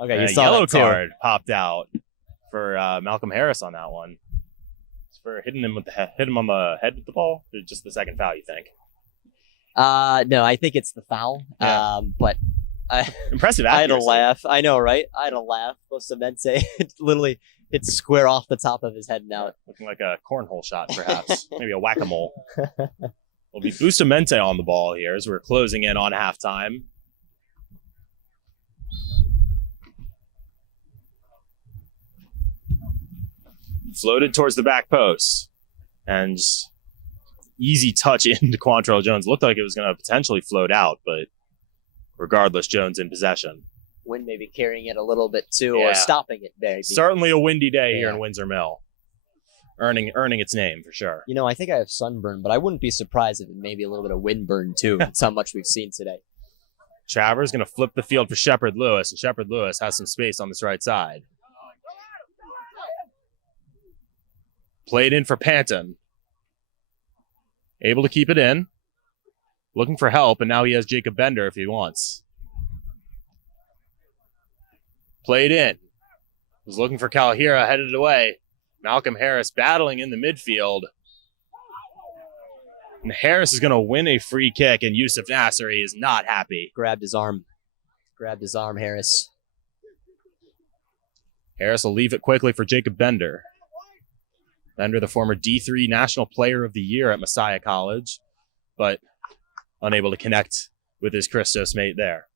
Okay, and you a saw yellow that too. card popped out for Malcolm Harris on that one. It's for hitting him hit him on the head with the ball. Or just the second foul, you think? No, I think it's the foul. Yeah. But Impressive I had accuracy. a laugh. I know, right? I had a laugh. Bustamante literally hit square off the top of his head and out. Looking like a cornhole shot, perhaps. Maybe a whack-a-mole. Will be Bustamante on the ball here as we're closing in on halftime. Floated towards the back post. And easy touch into Quantrell Jones. Looked like it was going to potentially float out, but regardless, Jones in possession. Wind maybe carrying it a little bit too, Yeah. or stopping it maybe. Certainly a windy day here Yeah. in Windsor Mill. Earning its name for sure. You know, I think I have sunburn, but I wouldn't be surprised if it may be a little bit of windburn too. That's how much we've seen today. Travers going to flip the field for Shepard Lewis, and Shepard Lewis has some space on this right side. Played in for Panton. Able to keep it in. Looking for help, and now he has Jacob Bender if he wants. Played in. Was looking for Calhero, headed away. Malcolm Harris battling in the midfield. And Harris is going to win a free kick, and Yusuf Nasseri is not happy. Grabbed his arm, Harris. Harris will leave it quickly for Jacob Bender. Bender, the former D3 National Player of the Year at Messiah College, but unable to connect with his Christos mate there.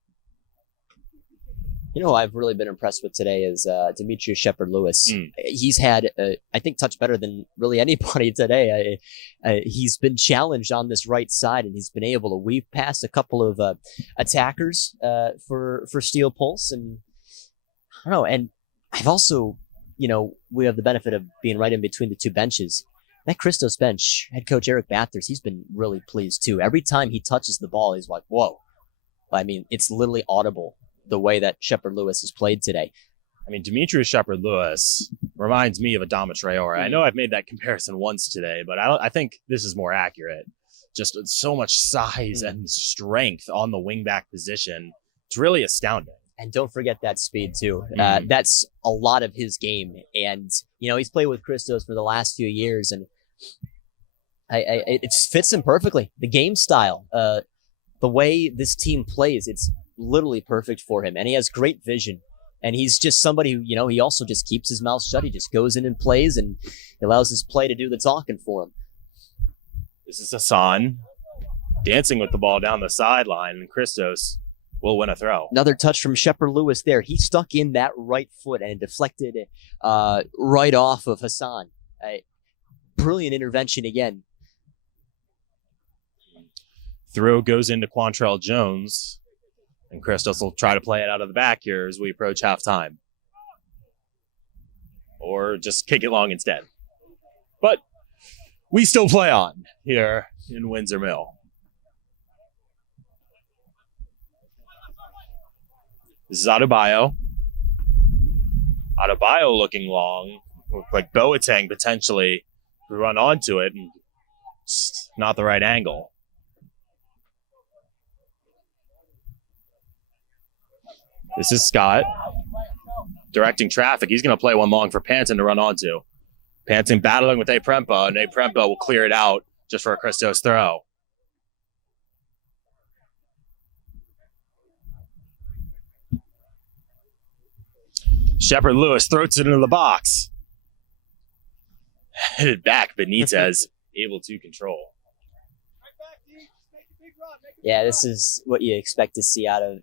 You know who I've really been impressed with today is Demetrius Shepard-Lewis. He's had, I think, touch better than really anybody today. He's been challenged on this right side, and he's been able to weave past a couple of attackers for Steel Pulse. And I don't know, and I've also, we have the benefit of being right in between the two benches. That Christos bench, head coach Eric Bathurst, he's been really pleased too. Every time he touches the ball, he's like, whoa. I mean, it's literally audible the way that Shepard-Lewis has played today. I mean, Demetrius Shepard-Lewis reminds me of Adama Traore. I know I've made that comparison once today, but I think this is more accurate. Just so much size and strength on the wingback position. It's really astounding. And don't forget that speed too. That's a lot of his game. And, he's played with Christos for the last few years, and it fits him perfectly. The game style, the way this team plays, it's literally perfect for him. And he has great vision. And he's just somebody who, he also just keeps his mouth shut. He just goes in and plays, and he allows his play to do the talking for him. This is Hassan dancing with the ball down the sideline, and Christos will win a throw. Another touch from Shepard-Lewis there. He stuck in that right foot and deflected it right off of Hassan. Brilliant intervention again. Throw goes into Quantrell Jones, and Christos will try to play it out of the back here as we approach halftime. Or just kick it long instead. But we still play on here in Windsor Mill. This is Adebayo. Adebayo looking long. Looked like Boateng potentially run onto it, and just not the right angle. This is Scott directing traffic. He's going to play one long for Panton to run onto. Panton battling with Aprempo, and Aprempo will clear it out just for a Christos throw. Shepard Lewis throws it into the box. Headed back, Benitez able to control. Yeah, this is what you expect to see out of,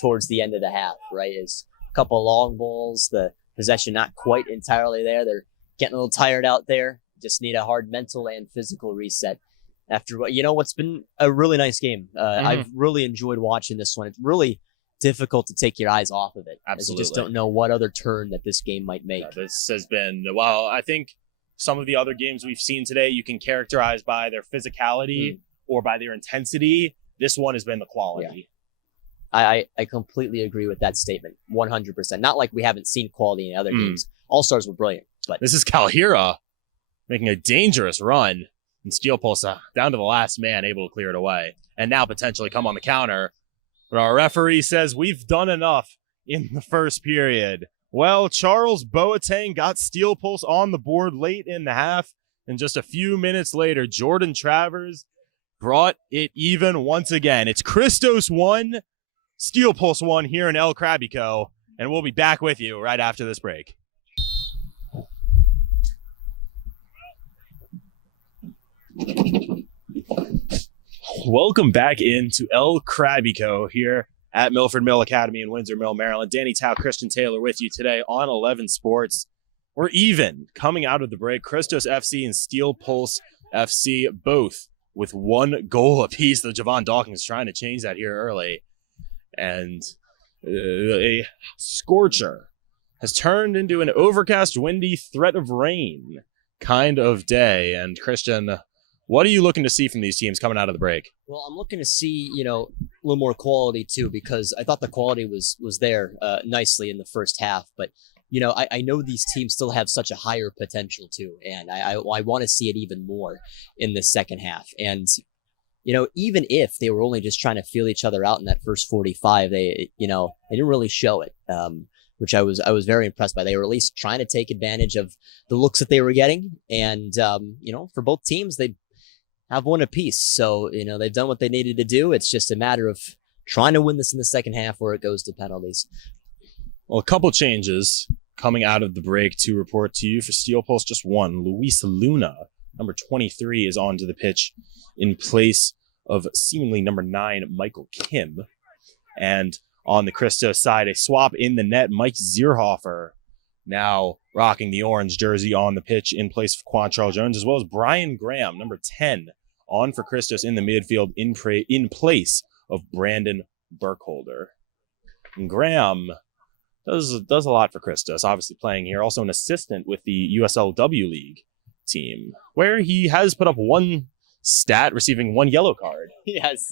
towards the end of the half, right? Is a couple of long balls, the possession not quite entirely there. They're getting a little tired out there. Just need a hard mental and physical reset. After what's been a really nice game. I've really enjoyed watching this one. It's really difficult to take your eyes off of it. Absolutely. As you just don't know what other turn that this game might make. Yeah, this has been, I think some of the other games we've seen today, you can characterize by their physicality or by their intensity. This one has been the quality. Yeah. I completely agree with that statement. 100%. Not like we haven't seen quality in other games. All-Stars were brilliant. But this is Kalhira making a dangerous run. And Steel Pulse down to the last man, able to clear it away. And now potentially come on the counter. But our referee says we've done enough in the first period. Well, Charles Boateng got Steel Pulse on the board late in the half. And just a few minutes later, Jordan Travers brought it even once again. It's Christos 1, Steel Pulse 1 here in El Crabico. And we'll be back with you right after this break. Welcome back into El Crabico here at Milford Mill Academy in Windsor Mill, Maryland. Danny Tao, Christian Taylor with you today on 11 Sports. We're even coming out of the break. Christos FC and Steel Pulse FC both with one goal apiece. The Javon Dawkins trying to change that here early. And a scorcher has turned into an overcast, windy, threat of rain kind of day. And Christian, what are you looking to see from these teams coming out of the break? Well, I'm looking to see, a little more quality too, because I thought the quality was there nicely in the first half. But, I know these teams still have such a higher potential too. And I want to see it even more in the second half. And, even if they were only just trying to feel each other out in that first 45, they didn't really show it. Which I was very impressed by. They were at least trying to take advantage of the looks that they were getting. And, for both teams, they have one apiece. So, they've done what they needed to do. It's just a matter of trying to win this in the second half where it goes to penalties. Well, a couple changes coming out of the break to report to you. For Steel Pulse, just one. Luis Luna, number 23, is onto the pitch in place of seemingly number 9, Michael Kim. And on the Christos side, a swap in the net. Mike Zierhofer now rocking the orange jersey on the pitch in place of Quantrell Jones, as well as Brian Graham, number 10, on for Christos in the midfield in place of Brandon Burkholder. And Graham does a lot for Christos, obviously playing here. Also an assistant with the USLW League team, where he has put up one stat, receiving one yellow card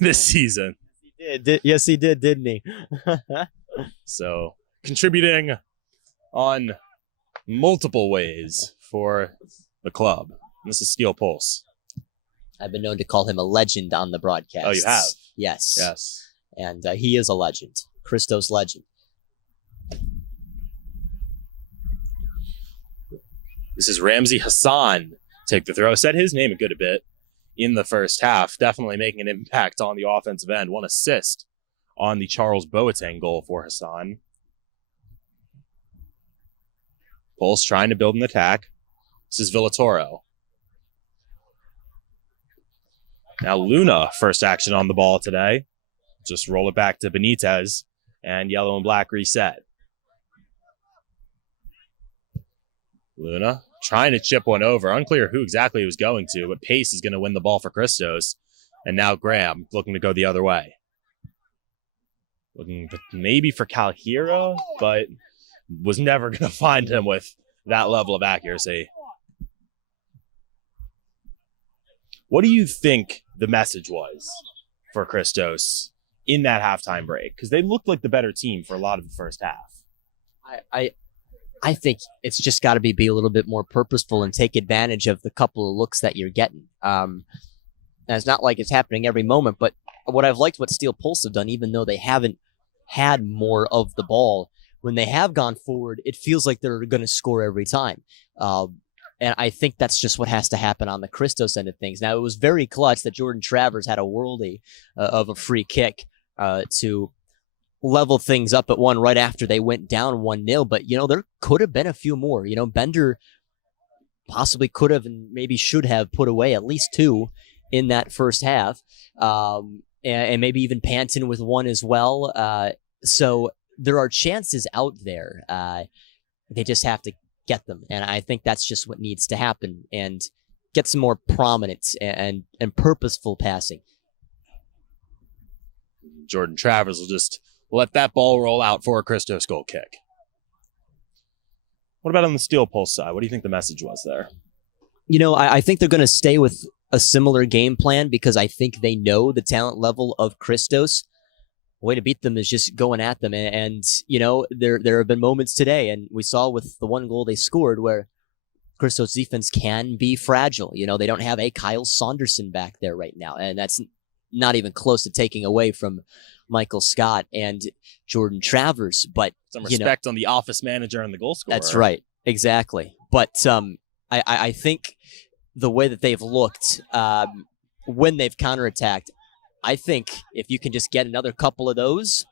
this season. Yes, he did, didn't he? So, contributing on multiple ways for the club. This is Steel Pulse. I've been known to call him a legend on the broadcast. Oh, you have? Yes. Yes. And he is a legend. Christos legend. This is Ramsey Hassan. Take the throw. Said his name a good bit in the first half. Definitely making an impact on the offensive end. One assist on the Charles Boateng goal for Hassan. Pulse trying to build an attack. This is Villatoro. Now Luna, first action on the ball today. Just roll it back to Benitez, and yellow and black reset. Luna trying to chip one over. Unclear who exactly he was going to, but Pace is going to win the ball for Christos. And now Graham looking to go the other way. Looking maybe for Kalhira, but was never going to find him with that level of accuracy. What do you think the message was for Christos in that halftime break? Because they looked like the better team for a lot of the first half. I think it's just got to be a little bit more purposeful and take advantage of the couple of looks that you're getting. And it's not like it's happening every moment, but what I've liked what Steel Pulse have done, even though they haven't had more of the ball, when they have gone forward, it feels like they're going to score every time. And I think that's just what has to happen on the Christos end of things. Now, it was very clutch that Jordan Travers had a worldie of a free kick to level things up at one right after they went down 1-0. But, there could have been a few more. Bender possibly could have and maybe should have put away at least 2 in that first half. And maybe even Panton with 1 as well. So there are chances out there. They just have to get them. And I think that's just what needs to happen and get some more prominence and purposeful passing. Jordan Travers will just let that ball roll out for a Christos goal kick. What about on the Steel Pulse side? What do you think the message was there? I think they're going to stay with a similar game plan because I think they know the talent level of Christos. The way to beat them is just going at them. And there have been moments today, and we saw with the 1 goal they scored where Christos defense can be fragile. They don't have a Kyle Saunderson back there right now, and that's not even close to taking away from Michael Scott and Jordan Travers. But some respect on the office manager and the goal scorer. That's right. Exactly. But I think the way that they've looked when they've counterattacked, I think if you can just get another couple of those,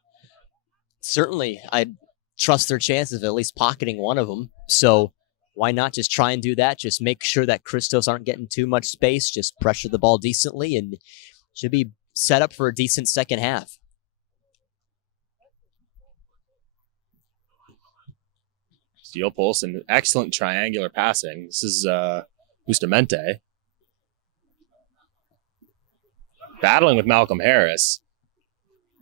certainly I'd trust their chances of at least pocketing one of them. So why not just try and do that? Just make sure that Christos aren't getting too much space. Just pressure the ball decently and should be set up for a decent second half. Steel Pulse and excellent triangular passing. This is Bustamante battling with Malcolm Harris.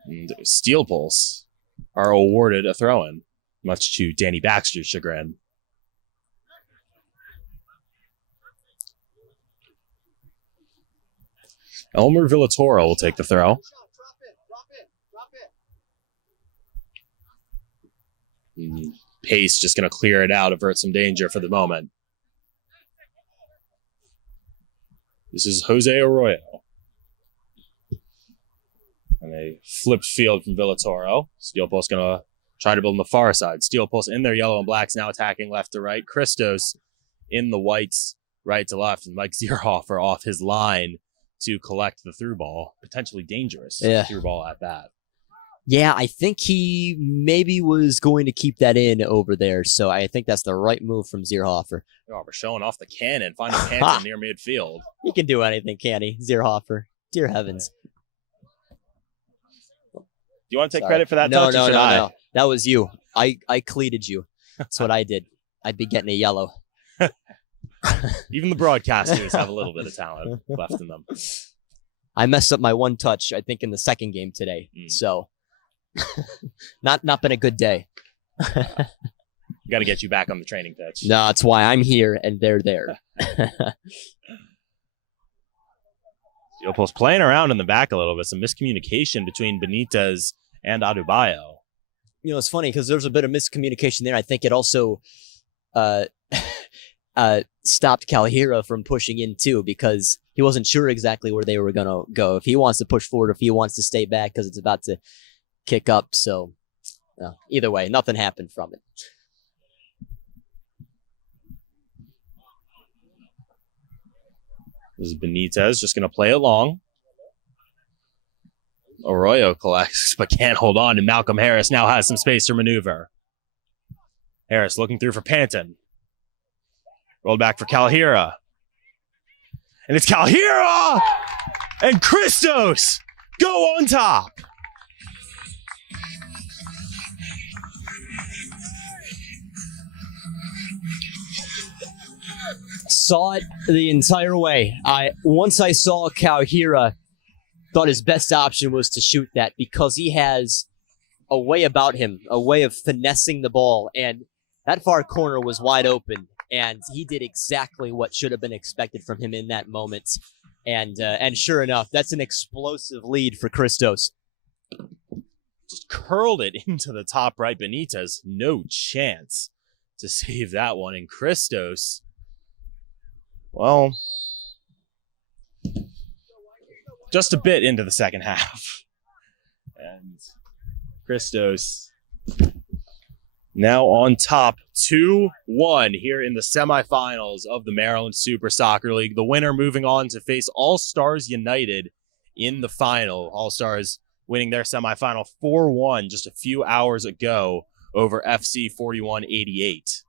And Steel Pulse are awarded a throw-in, much to Danny Baxter's chagrin. Elmer Villatoro will take the throw. Pace just going to clear it out, avert some danger for the moment. This is Jose Arroyo. And a flipped field from Villatoro. Steel Pulse going to try to build on the far side. Steel Pulse in their yellow and blacks now attacking left to right. Christos in the whites right to left. And Mike Zierhofer off his line to collect the through ball. Potentially dangerous through ball at that. Yeah, I think he maybe was going to keep that in over there. So I think that's the right move from Zierhofer. Oh, we're showing off the cannon, finding Panton near midfield. He can do anything, can he? Zierhofer. Dear heavens. Do you want to take credit for that touch? No. That was you. I cleated you. That's what I did. I'd be getting a yellow. Even the broadcasters have a little bit of talent left in them. I messed up my one touch, I think, in the second game today. So, not been a good day. Got to get you back on the training pitch. No, that's why I'm here and they're there. Steel Pulse playing around in the back a little bit. Some miscommunication between Benitez and Adebayo. It's funny because there's a bit of miscommunication there. I think it also stopped Calhira from pushing in too because he wasn't sure exactly where they were going to go. If he wants to push forward, if he wants to stay back because it's about to kick up. So either way, nothing happened from it. This is Benitez just going to play along. Arroyo collects, but can't hold on, and Malcolm Harris now has some space to maneuver. Harris looking through for Panton. Rolled back for Calhira. And it's Calhira! And Christos go on top! Saw it the entire way. Once I saw Calhira, thought his best option was to shoot that because he has a way about him, a way of finessing the ball, and that far corner was wide open, and he did exactly what should have been expected from him in that moment. And sure enough, that's an explosive lead for Christos. just curled it into the top right. Benitez, no chance to save that one. And Christos, well, just a bit into the second half. And Christos now on top 2-1 here in the semifinals of the Maryland Super Soccer League. The winner moving on to face All-Stars United in the final. All-Stars winning their semifinal 4-1 just a few hours ago over FC 4188.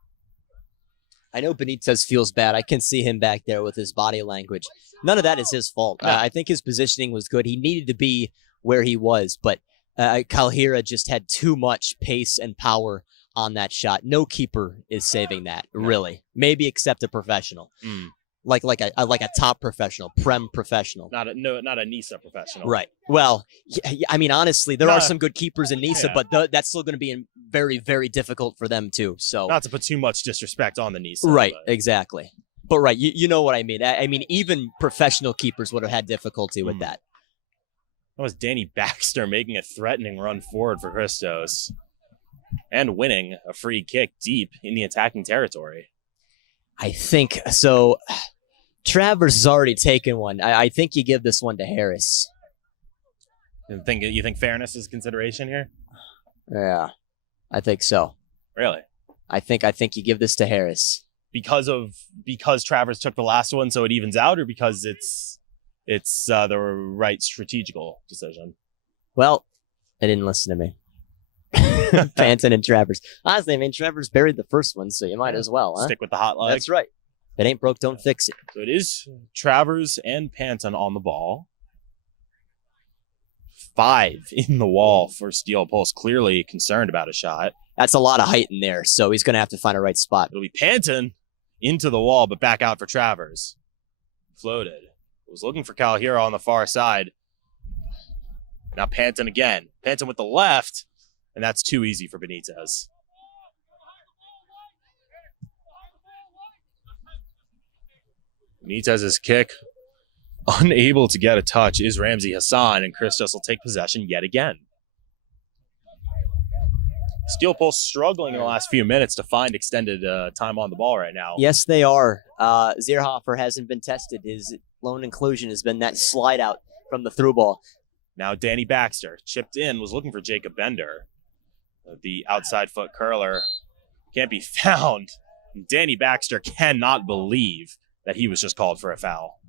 I know Benitez feels bad. I can see him back there with his body language. None of that is his fault. No. I think his positioning was good. He needed to be where he was, but Kalhira just had too much pace and power on that shot. No keeper is saving that, really. Maybe except a professional. Like a top professional, prem professional. Not a NISA professional. Right. Well, I mean, honestly, there are some good keepers in NISA, but that's still going to be very, very difficult for them too. So not to put too much disrespect on the NISA. Right. Exactly. But right, you know what I mean. I mean, even professional keepers would have had difficulty with that. That was Danny Baxter making a threatening run forward for Christos and winning a free kick deep in the attacking territory. I think so. Travers has already taken one. I think you give this one to Harris. You think fairness is consideration here? Yeah, I think so. Really? I think you give this to Harris because Travers took the last one, so it evens out, or because it's the right strategical decision. Well, they didn't listen to me. Panton and Travers. Honestly, I mean, Travers buried the first one, so you might as well, huh? Stick with the hot leg. That's right. If it ain't broke, don't fix it. So it is Travers and Panton on the ball. 5 in the wall for Steel Pulse, clearly concerned about a shot. That's a lot of height in there, so he's going to have to find a right spot. It'll be Panton into the wall, but back out for Travers. Floated. Was looking for Kalhira on the far side. Now Panton again. Panton with the left, and that's too easy for Benitez. Benitez's kick, unable to get a touch, is Ramsey Hassan, and Christos will take possession yet again. Steel Pulse struggling in the last few minutes to find extended time on the ball right now. Yes, they are. Zierhofer hasn't been tested. His lone inclusion has been that slide out from the through ball. Now Danny Baxter chipped in, was looking for Jacob Bender. The outside foot curler can't be found. Danny Baxter cannot believe that he was just called for a foul.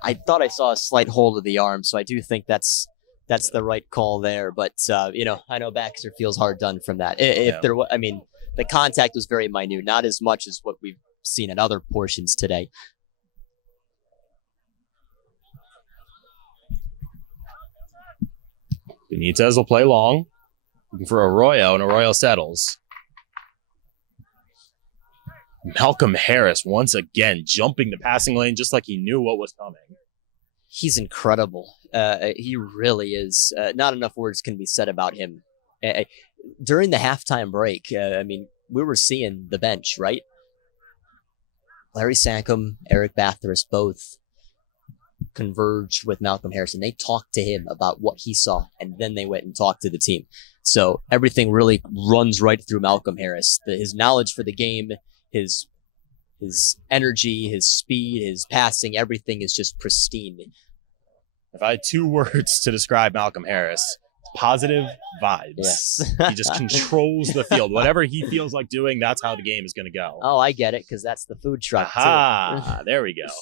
I thought I saw a slight hold of the arm, so I do think that's the right call there. But I know Baxter feels hard done from that. The contact was very minute, not as much as what we've seen in other portions today. Benitez will play long, looking for Arroyo, and Arroyo settles. Malcolm Harris once again jumping the passing lane just like he knew what was coming. He's incredible. He really is. Not enough words can be said about him. During the halftime break, we were seeing the bench, right? Larry Sankum, Eric Bathurst, both converged with Malcolm Harris, and they talked to him about what he saw, and then they went and talked to the team. So everything really runs right through Malcolm Harris. His knowledge for the game, his energy, his speed, his passing, everything is just pristine. If I had 2 words to describe Malcolm Harris, positive vibes. Yes. He just controls the field. Whatever he feels like doing, that's how the game is going to go. Oh, I get it, because that's the food truck, too. There we go.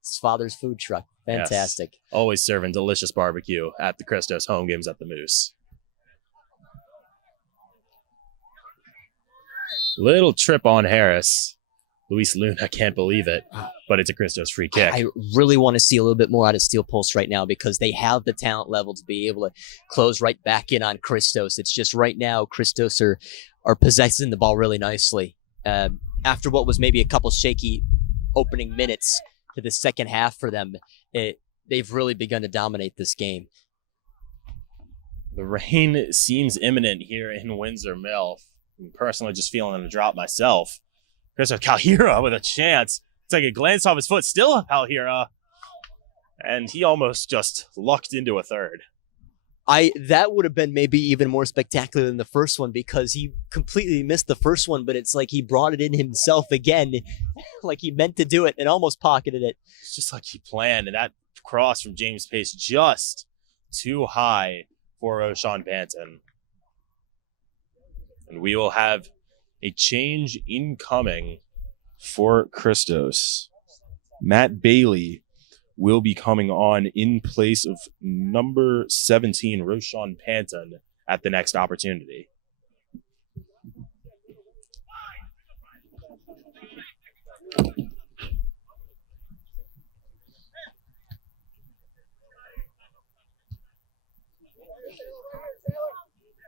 His father's food truck. Fantastic. Yes. Always serving delicious barbecue at the Christos home games at the Moose. Little trip on Harris. Luis Luna can't believe it, but it's a Christos free kick. I really want to see a little bit more out of Steel Pulse right now, because they have the talent level to be able to close right back in on Christos. It's just right now Christos are possessing the ball really nicely. After what was maybe a couple shaky opening minutes to the second half for them, they've really begun to dominate this game. The rain seems imminent here in Windsor Mill. I'm personally just feeling a drop myself. Christos Kalhira with a chance. It's like a glance off his foot. Still Kalhira. And he almost just lucked into a third. That would have been maybe even more spectacular than the first one because he completely missed the first one, but it's like he brought it in himself again, like he meant to do it and almost pocketed it. It's just like he planned, and that cross from James Pace just too high for Roshan Panton. And we will have a change incoming for Christos. Matt Bailey will be coming on in place of number 17, Roshan Panton, at the next opportunity.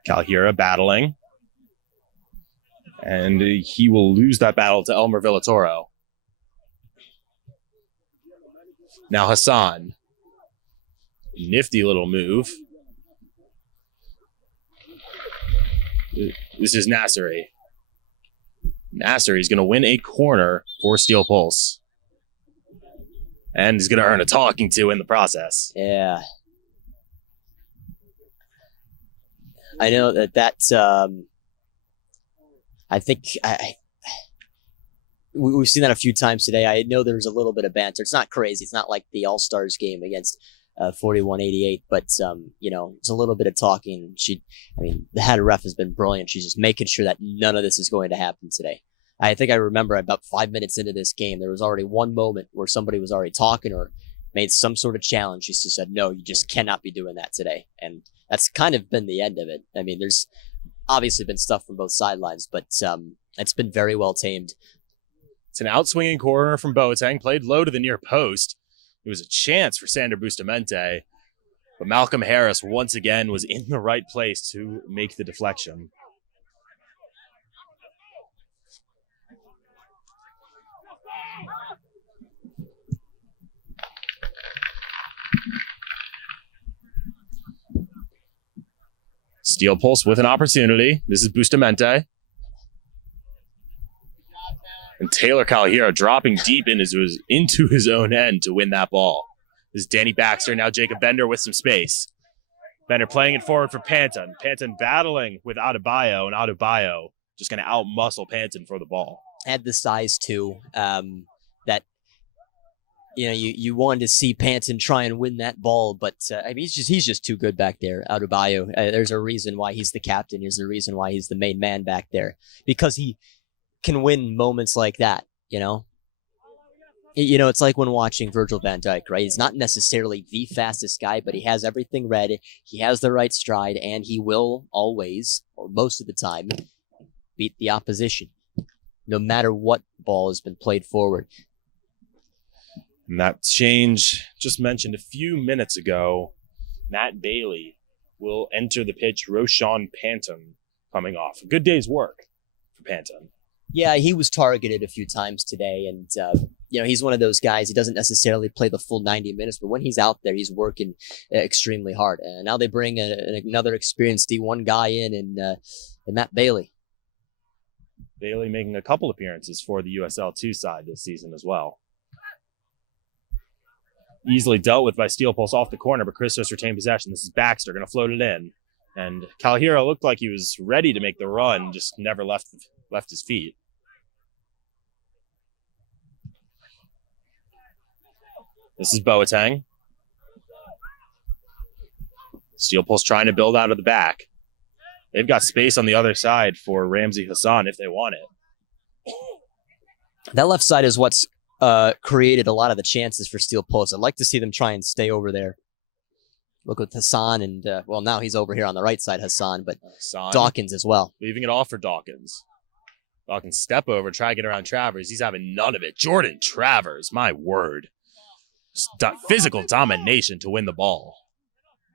Calhira battling. And he will lose that battle to Elmer Villatoro. Now Hassan. Nifty little move. This is Nasseri. Nasseri's going to win a corner for Steel Pulse. And he's going to earn a talking to in the process. Yeah. I know that's... I think we've seen that a few times today. I know there's a little bit of banter. It's not crazy. It's not like the All-Stars game against 41-88, but it's a little bit of talking. The head ref has been brilliant. She's just making sure that none of this is going to happen today. I think I remember about 5 minutes into this game, there was already one moment where somebody was already talking or made some sort of challenge. She just said, no, you just cannot be doing that today. And that's kind of been the end of it. I mean, there's obviously been stuff from both sidelines, but it's been very well tamed. It's an outswinging corner from Boateng, played low to the near post. It was a chance for Sander Bustamante, but Malcolm Harris once again was in the right place to make the deflection. Steel Pulse with an opportunity. This is Bustamante. And Taylor Calhira dropping deep into his own end to win that ball. This is Danny Baxter, now Jacob Bender with some space. Bender playing it forward for Panton. Panton battling with Adebayo, and Adebayo just going to out-muscle Panton for the ball. Had the size, too, that you wanted to see Panton try and win that ball, but he's just too good back there. Adebayo, there's a reason why he's the captain. There's a reason why he's the main man back there, because he can win moments like that. It's like when watching Virgil van Dijk, right? He's not necessarily the fastest guy, but he has everything read. He has the right stride, and he will always, or most of the time, beat the opposition, no matter what ball has been played forward. And that change just mentioned a few minutes ago, Matt Bailey will enter the pitch. Roshan Panton coming off. A good day's work for Panton. Yeah, he was targeted a few times today, and he's one of those guys. He doesn't necessarily play the full 90 minutes, but when he's out there, he's working extremely hard. And now they bring another experienced D1 guy in Matt Bailey. Bailey making a couple appearances for the USL 2 side this season as well. Easily dealt with by Steel Pulse off the corner, but Christos retained possession. This is Baxter going to float it in. And Calhira looked like he was ready to make the run, just never left his feet. This is Boateng. Steel Pulse trying to build out of the back. They've got space on the other side for Ramzi Hassan if they want it. That left side is what's created a lot of the chances for Steel Pulse. I'd like to see them try and stay over there. Look with Hassan and, now he's over here on the right side, Hassan, but Hassan, Dawkins as well. Leaving it off for Dawkins. Dawkins step over, try to get around Travers. He's having none of it. Jordan Travers, my word. Physical domination to win the ball.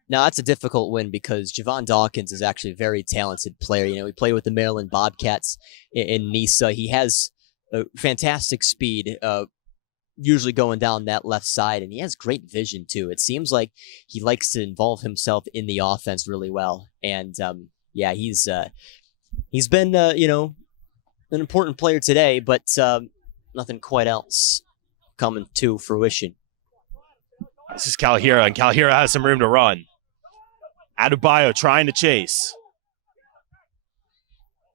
Now, that's a difficult win because Javon Dawkins is actually a very talented player. He played with the Maryland Bobcats in Nisa. He has a fantastic speed, usually going down that left side, and he has great vision too. It seems like he likes to involve himself in the offense really well, and he's been an important player today, but nothing quite else coming to fruition. This is Calhira, and Calhira has some room to run. Adebayo trying to chase.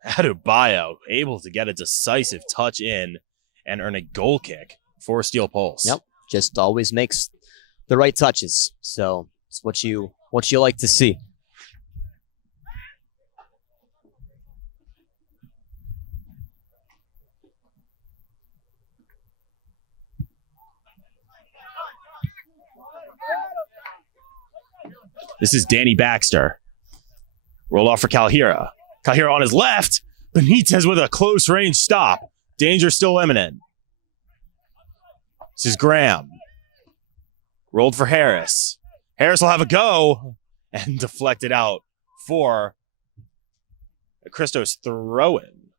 Adebayo able to get a decisive touch in and earn a goal kick for Steel Pulse. Yep, just always makes the right touches. So it's what you like to see. This is Danny Baxter. Roll off for Calhira. Calhira on his left. Benitez with a close range stop. Danger still imminent. This is Graham. Rolled for Harris. Harris will have a go and deflected out for a Christos throw-in.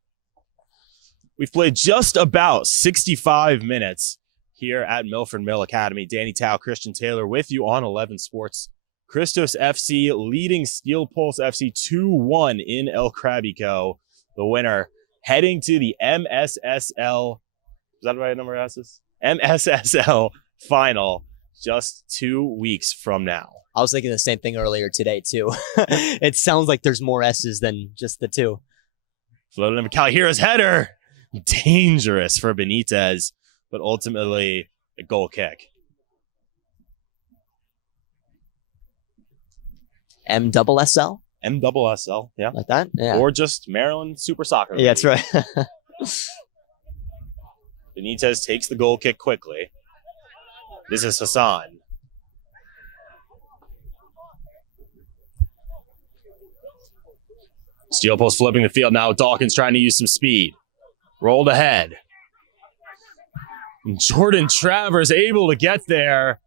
We've played just about 65 minutes here at Milford Mill Academy. Danny Tao, Christian Taylor with you on 11 Sports. Christos FC leading Steel Pulse FC 2-1 in El Crabico. The winner heading to the MSSL. Is that the right number of S's? MSSL final just 2 weeks from now. I was thinking the same thing earlier today, too. It sounds like there's more S's than just the two. Floated in Calhira's header. Dangerous for Benitez, but ultimately a goal kick. MSSL? MSSL, yeah. Like that? Yeah. Or just Maryland Super Soccer League. Yeah, that's right. Benitez takes the goal kick quickly. This is Hassan. Steel Post flipping the field now. Dawkins trying to use some speed. Rolled ahead. And Jordan Travers able to get there.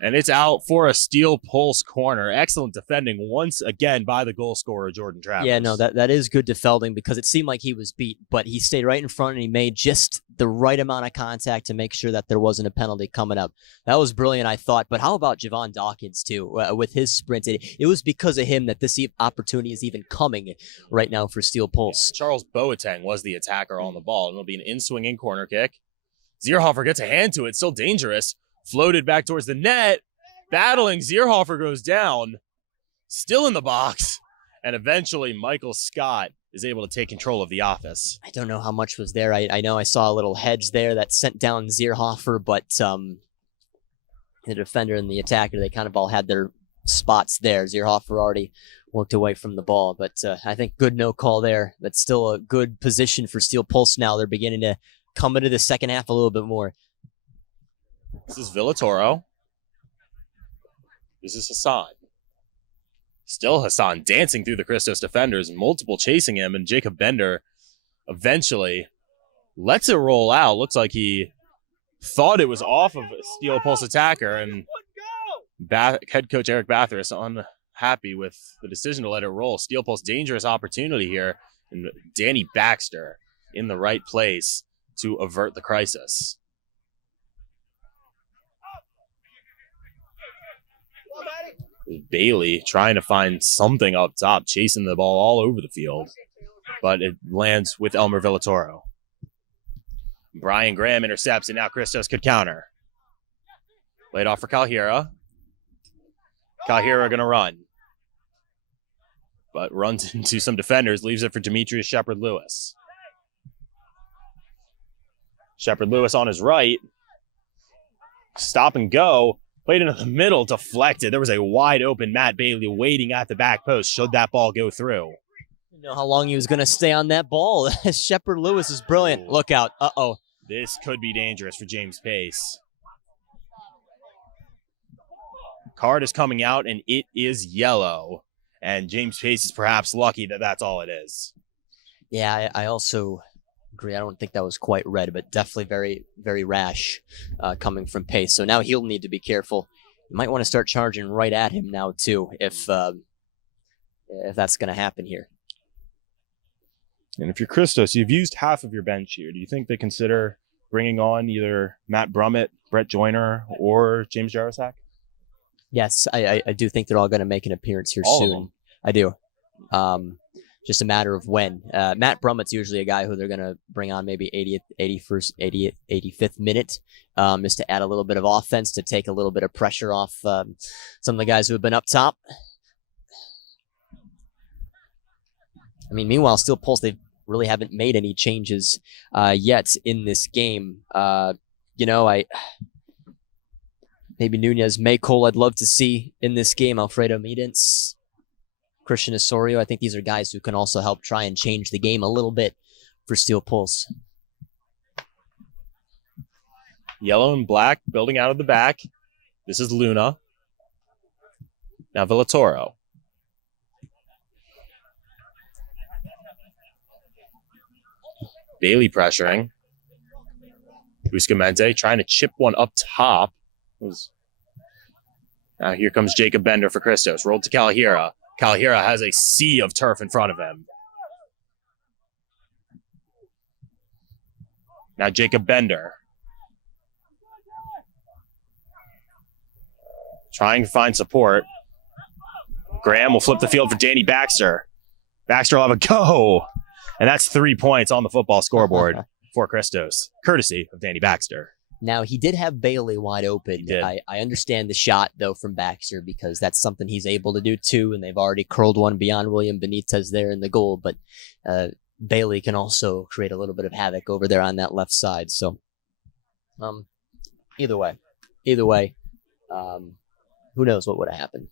And it's out for a Steel Pulse corner. Excellent defending once again by the goal scorer, Jordan Travers. Yeah, no, that is good defending because it seemed like he was beat, but he stayed right in front and he made just the right amount of contact to make sure that there wasn't a penalty coming up. That was brilliant, I thought. But how about Javon Dawkins, too, with his sprint? It was because of him that this opportunity is even coming right now for Steel Pulse. Yeah, Charles Boateng was the attacker on the ball, and it'll be an in-swinging corner kick. Zierhofer gets a hand to it, still dangerous. Floated back towards the net. Battling, Zierhofer goes down. Still in the box. And eventually, Michael Scott is able to take control of the office. I don't know how much was there. I know I saw a little hedge there that sent down Zierhofer, but the defender and the attacker, they kind of all had their spots there. Zierhofer already worked away from the ball, but I think good no call there. That's still a good position for Steel Pulse now. They're beginning to come into the second half a little bit more. This is Villatoro. This is Hassan. Still Hassan dancing through the Christos defenders, multiple chasing him, and Jacob Bender eventually lets it roll out. Looks like he thought it was off of a Steel Pulse attacker, and head coach Eric Bathurst unhappy with the decision to let it roll. Steel Pulse dangerous opportunity here, and Danny Baxter in the right place to avert the crisis. Bailey trying to find something up top, chasing the ball all over the field, but it lands with Elmer Villatoro. Brian Graham intercepts, and now Christos could counter. Laid off for Calhira. Calhira going to run, but runs into some defenders, leaves it for Demetrius Shepard-Lewis. Shepard-Lewis on his right. Stop and go. Played into the middle, deflected. There was a wide open Matt Bailey waiting at the back post. Should that ball go through? Didn't know how long he was going to stay on that ball. Shepard-Lewis is brilliant. Look out. Uh-oh. This could be dangerous for James Pace. Card is coming out, and it is yellow. And James Pace is perhaps lucky that that's all it is. Yeah, I also agree. I don't think that was quite red, but definitely very, very rash coming from Pace. So now he'll need to be careful. You might want to start charging right at him now, too, if that's going to happen here. And if you're Christos, you've used half of your bench here. Do you think they consider bringing on either Matt Brummett, Brett Joyner, or James Jarosak? Yes, I do think they're all going to make an appearance here all soon. Of them. I do. Just a matter of when. Matt Brummett's usually a guy who they're going to bring on maybe 85th minute, just to add a little bit of offense, to take a little bit of pressure off some of the guys who have been up top. I mean, meanwhile, Steel Pulse, they really haven't made any changes yet in this game. Maybe Nunez, Maycole, I'd love to see in this game. Alfredo Midens, Christian Osorio. I think these are guys who can also help try and change the game a little bit for Steel Pulse. Yellow and black building out of the back. This is Luna. Now Villatoro. Bailey pressuring. Buscamente trying to chip one up top. Now here comes Jacob Bender for Christos. Rolled to Calahira. Calahira has a sea of turf in front of him. Now Jacob Bender. Trying to find support. Graham will flip the field for Danny Baxter. Baxter will have a go. And that's 3 points on the football scoreboard for Christos, courtesy of Danny Baxter. Now, he did have Bailey wide open. I understand the shot, though, from Baxter, because that's something he's able to do, too, and they've already curled one beyond William Benitez there in the goal, but Bailey can also create a little bit of havoc over there on that left side. So, either way, who knows what would have happened.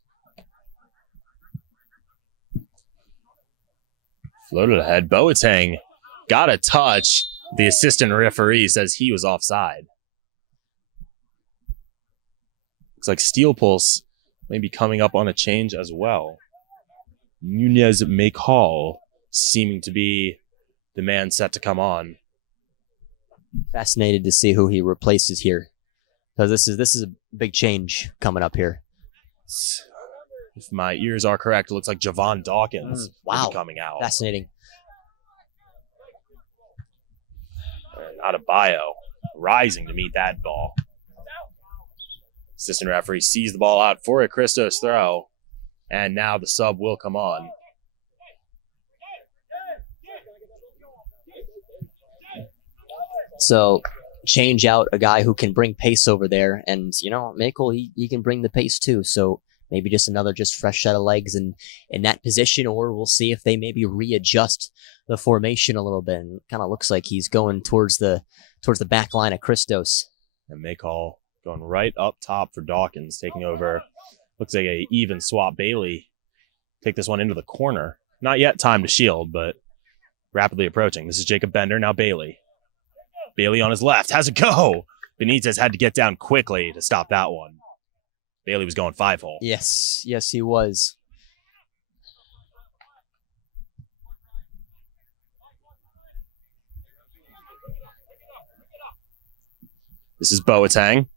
Floated ahead. Boateng got a touch. The assistant referee says he was offside. Looks like Steel Pulse may be coming up on a change as well. Nunez Maycole seeming to be the man set to come on. Fascinated to see who he replaces here, because this is a big change coming up here. If my ears are correct, it looks like Javon Dawkins will be coming out. Fascinating. Adebayo rising to meet that ball. Assistant referee sees the ball out for a Christos throw, and now the sub will come on. So change out a guy who can bring pace over there, and Maycole, he can bring the pace too. So maybe just another fresh set of legs in that position, or we'll see if they maybe readjust the formation a little bit. And kind of looks like he's going towards the back line of Christos. And Maycole going right up top for Dawkins, taking over. Looks like a even swap. Bailey take this one into the corner. Not yet time to shield, but rapidly approaching. This is Jacob Bender, now Bailey. Bailey on his left, has a go. Benitez had to get down quickly to stop that one. Bailey was going 5-hole. Yes, he was. This is Boateng.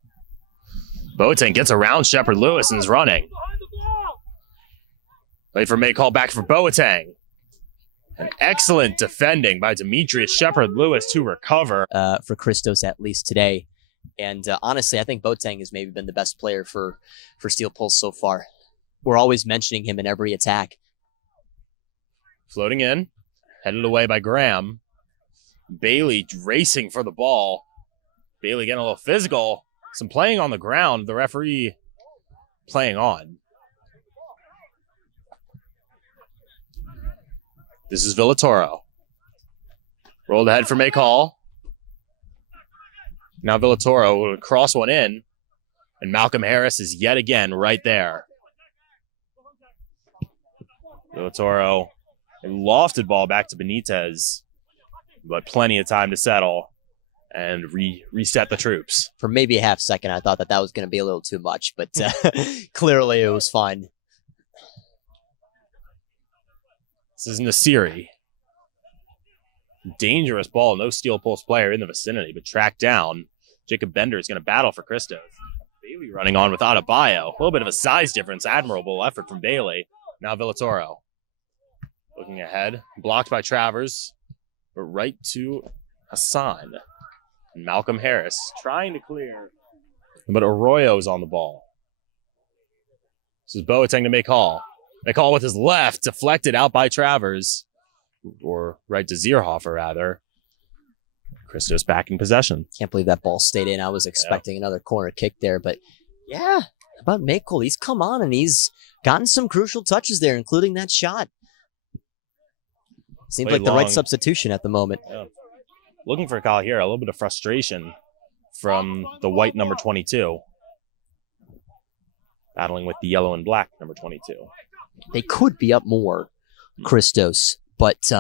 Boateng gets around Shepard Lewis and is running. Wait for Maycole, back for Boateng. An excellent defending by Demetrius Shepard Lewis to recover. For Christos, at least today. And honestly, I think Boateng has maybe been the best player for Steel Pulse so far. We're always mentioning him in every attack. Floating in, headed away by Graham. Bailey racing for the ball. Bailey getting a little physical. Some playing on the ground. The referee playing on. This is Villatoro. Rolled ahead for Maycole. Now Villatoro will cross one in, and Malcolm Harris is yet again right there. Villatoro, a lofted ball back to Benitez, but plenty of time to settle and reset the troops. For maybe a half second, I thought that was going to be a little too much, but clearly it was fine. This is Nasiri. Dangerous ball. No Steel Pulse player in the vicinity, but tracked down. Jacob Bender is going to battle for Christos. Bailey running on with Adebayo. A little bit of a size difference. Admirable effort from Bailey. Now Villatoro. Looking ahead. Blocked by Travers. But right to Hassan. And Malcolm Harris trying to clear. But Arroyo is on the ball. This is Boateng to Maycole. Maycole with his left. Deflected out by Travers. Or right to Zierhofer, rather. Christos back in possession. Can't believe that ball stayed in. I was expecting another corner kick there, but yeah, about Maycole, he's come on and he's gotten some crucial touches there, including that shot. Seems Played like the right long. substitution at the moment. Yeah. Looking for Kyle here, a little bit of frustration from the white number 22. Battling with the yellow and black number 22. They could be up more, Christos, but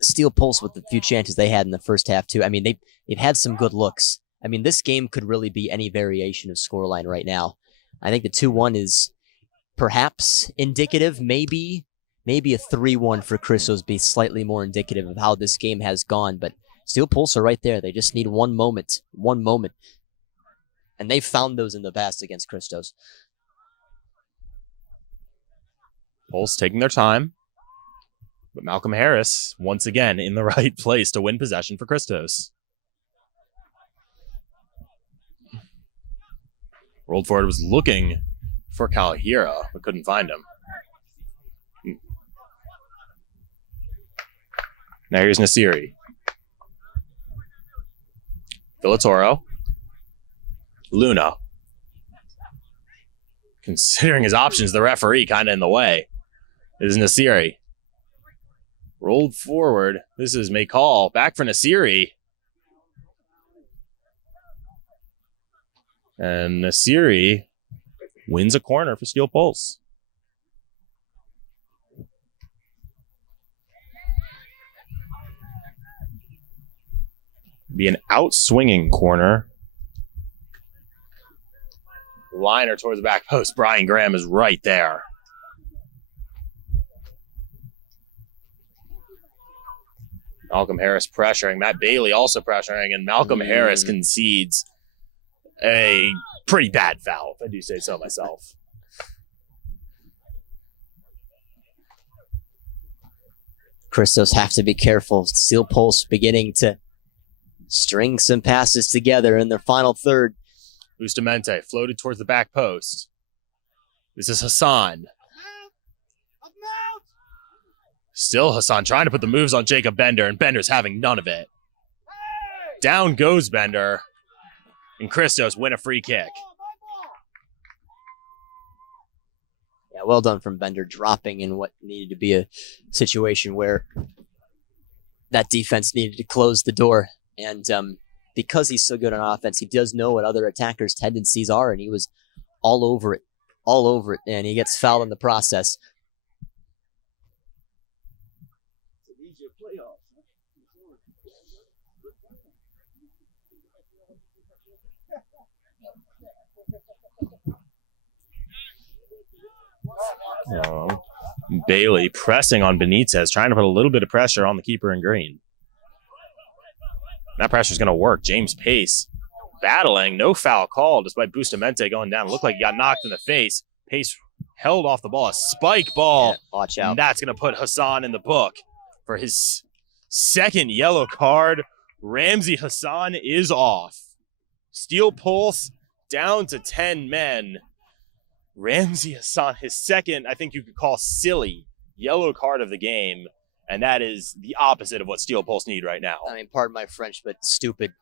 Steel Pulse with the few chances they had in the first half too. I mean, they've had some good looks. I mean, this game could really be any variation of scoreline right now. I think the 2-1 is perhaps indicative. Maybe a 3-1 for Christos be slightly more indicative of how this game has gone. But Steel Pulse are right there. They just need one moment. And they've found those in the past against Christos. Pulse taking their time. But Malcolm Harris, once again, in the right place to win possession for Christos. Rolled forward, was looking for Kalahira, but couldn't find him. Now here's Nasiri. Villatoro. Luna. Considering his options, the referee kind of in the way. This is Nasiri. Rolled forward. This is Maykal. Back for Nasiri. And Nasiri wins a corner for Steel Pulse. Be an out-swinging corner. Liner towards the back post. Brian Graham is right there. Malcolm Harris pressuring. Matt Bailey also pressuring. And Malcolm Harris concedes a pretty bad foul, if I do say so myself. Christos have to be careful. Steel Pulse beginning to string some passes together in their final third. Bustamante floated towards the back post. This is Hassan. Still Hassan trying to put the moves on Jacob Bender, and Bender's having none of it. Down goes Bender, and Christos win a free kick. Yeah, well done from Bender, dropping in what needed to be a situation where that defense needed to close the door. And because he's so good on offense, he does know what other attackers' tendencies are, and he was all over it, and he gets fouled in the process. Bailey pressing on Benitez, trying to put a little bit of pressure on the keeper in green. That pressure's going to work. James Pace battling, no foul call despite Bustamante going down. It looked like he got knocked in the face. Pace held off the ball, a spike ball. Yeah, watch out. And that's going to put Hassan in the book for his second yellow card. Ramsey Hassan is off. Steel Pulse down to 10 men. Ramsey Hassan, his second, I think you could call silly, yellow card of the game. And that is the opposite of what Steel Pulse need right now. I mean, pardon my French, but stupid.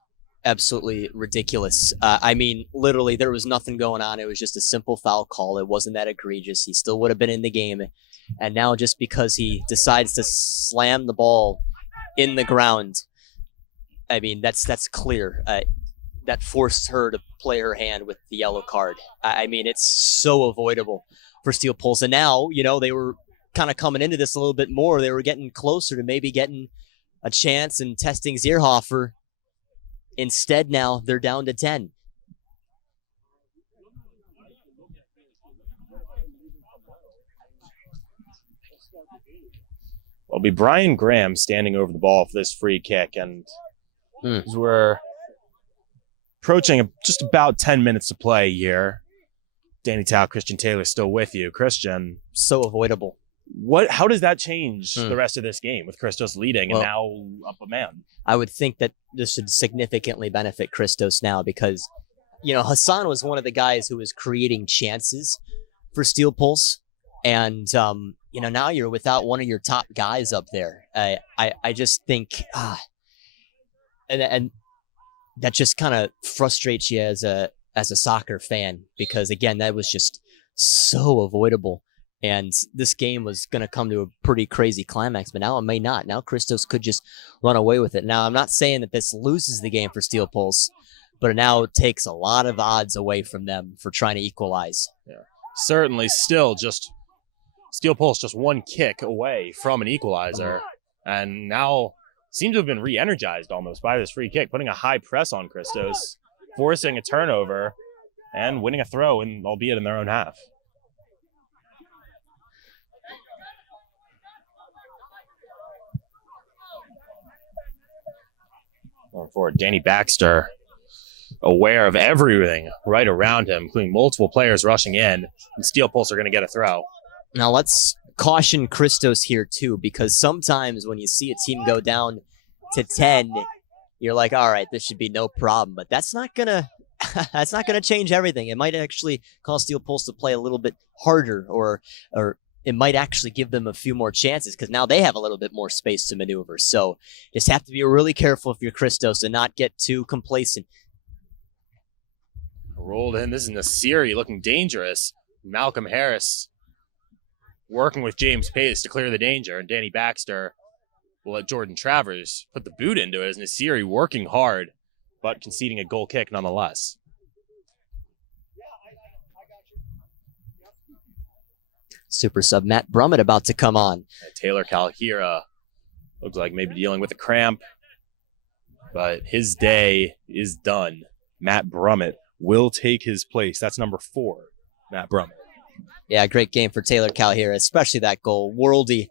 Absolutely ridiculous. I mean, literally, there was nothing going on. It was just a simple foul call. It wasn't that egregious. He still would have been in the game. And now just because he decides to slam the ball in the ground, I mean, that's clear. That forced her to play her hand with the yellow card. I mean, it's so avoidable for Steel Pulse. And now, you know, they were kind of coming into this a little bit more. They were getting closer to maybe getting a chance and testing Zierhofer. Instead, now they're down to 10. It'll be Brian Graham standing over the ball for this free kick. And as we're approaching just about 10 minutes to play here, Danny Tao, Christian Taylor still with you. Christian. So avoidable. How does that change the rest of this game with Christos leading and now up a man? I would think that this should significantly benefit Christos now because, you know, Hassan was one of the guys who was creating chances for Steel Pulse. And, you know, now you're without one of your top guys up there. I just think, and that just kind of frustrates you as a soccer fan because, again, that was just so avoidable. And this game was going to come to a pretty crazy climax, but now it may not. Now Christos could just run away with it. Now, I'm not saying that this loses the game for Steel Pulse, but it now takes a lot of odds away from them for trying to equalize. Yeah. Certainly still just Steel Pulse just one kick away from an equalizer, and now seems to have been re-energized almost by this free kick, putting a high press on Christos, forcing a turnover, and winning a throw, albeit in their own half. Going forward, Danny Baxter, aware of everything right around him, including multiple players rushing in, and Steel Pulse are going to get a throw. Now let's caution Christos here too, because sometimes when you see a team go down to 10, you're like, all right, this should be no problem. But that's not gonna change everything. It might actually cause Steel Pulse to play a little bit harder, or it might actually give them a few more chances because now they have a little bit more space to maneuver. So just have to be really careful if you're Christos and not get too complacent. Rolled in. This is Nasiri looking dangerous. Malcolm Harris working with James Pace to clear the danger, and Danny Baxter will let Jordan Travers put the boot into it as Nasiri working hard, but conceding a goal kick nonetheless. Super sub Matt Brummett about to come on. And Taylor Kalhira looks like maybe dealing with a cramp, but his day is done. Matt Brummett will take his place. That's number 4, Matt Brummett. Yeah, great game for Taylor Kalhira, especially that goal. Worldy.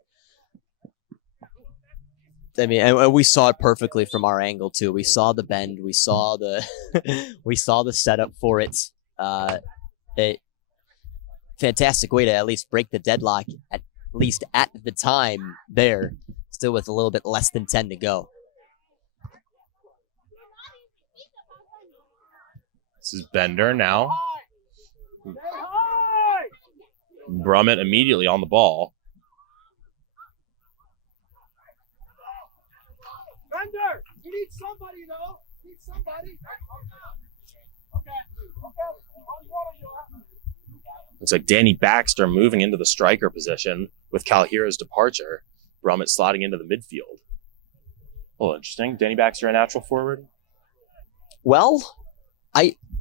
I mean, and we saw it perfectly from our angle too. We saw the bend. We saw the we saw the setup for it. Fantastic way to at least break the deadlock, at least at the time there, still with a little bit less than 10 to go. This is Bender now. Brummett immediately on the ball. Bender, you need somebody though. You need somebody. Okay. Looks like Danny Baxter moving into the striker position with Kalhira's departure. Brummett slotting into the midfield. Oh, interesting. Danny Baxter a natural forward? Well,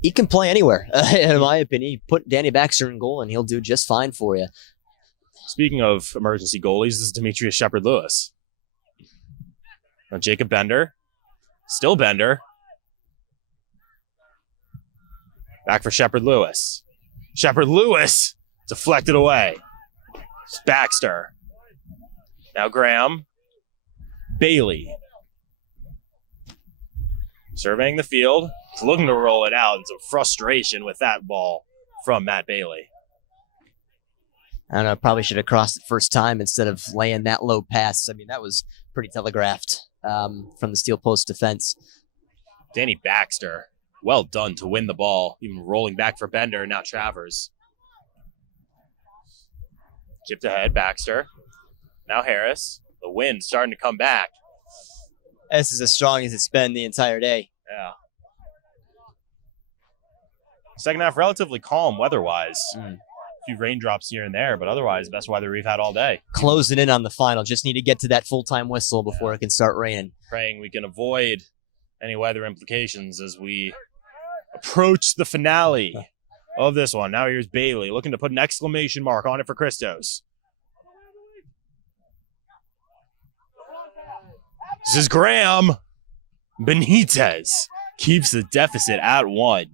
he can play anywhere, in my opinion. You put Danny Baxter in goal and he'll do just fine for you. Speaking of emergency goalies, this is Demetrius Shepard-Lewis. Now Jacob Bender. Still Bender. Back for Shepard-Lewis. Shepard-Lewis deflected away. It's Baxter. Now Graham. Bailey. Surveying the field. He's looking to roll it out. And some frustration with that ball from Matt Bailey. I don't know, probably should have crossed it first time instead of laying that low pass. I mean, that was pretty telegraphed from the Steel Post defense. Danny Baxter, well done to win the ball. Even rolling back for Bender, and now Travers. Chipped ahead, Baxter. Now Harris. The wind starting to come back. This is as strong as it's been the entire day. Yeah. Second half, relatively calm weather-wise. A few raindrops here and there, but otherwise, best weather we've had all day. Closing in on the final. Just need to get to that full-time whistle before it can start raining. Praying we can avoid any weather implications as we approach the finale of this one. Now here's Bailey looking to put an exclamation mark on it for Christos. This is Graham. Benitez keeps the deficit at 1.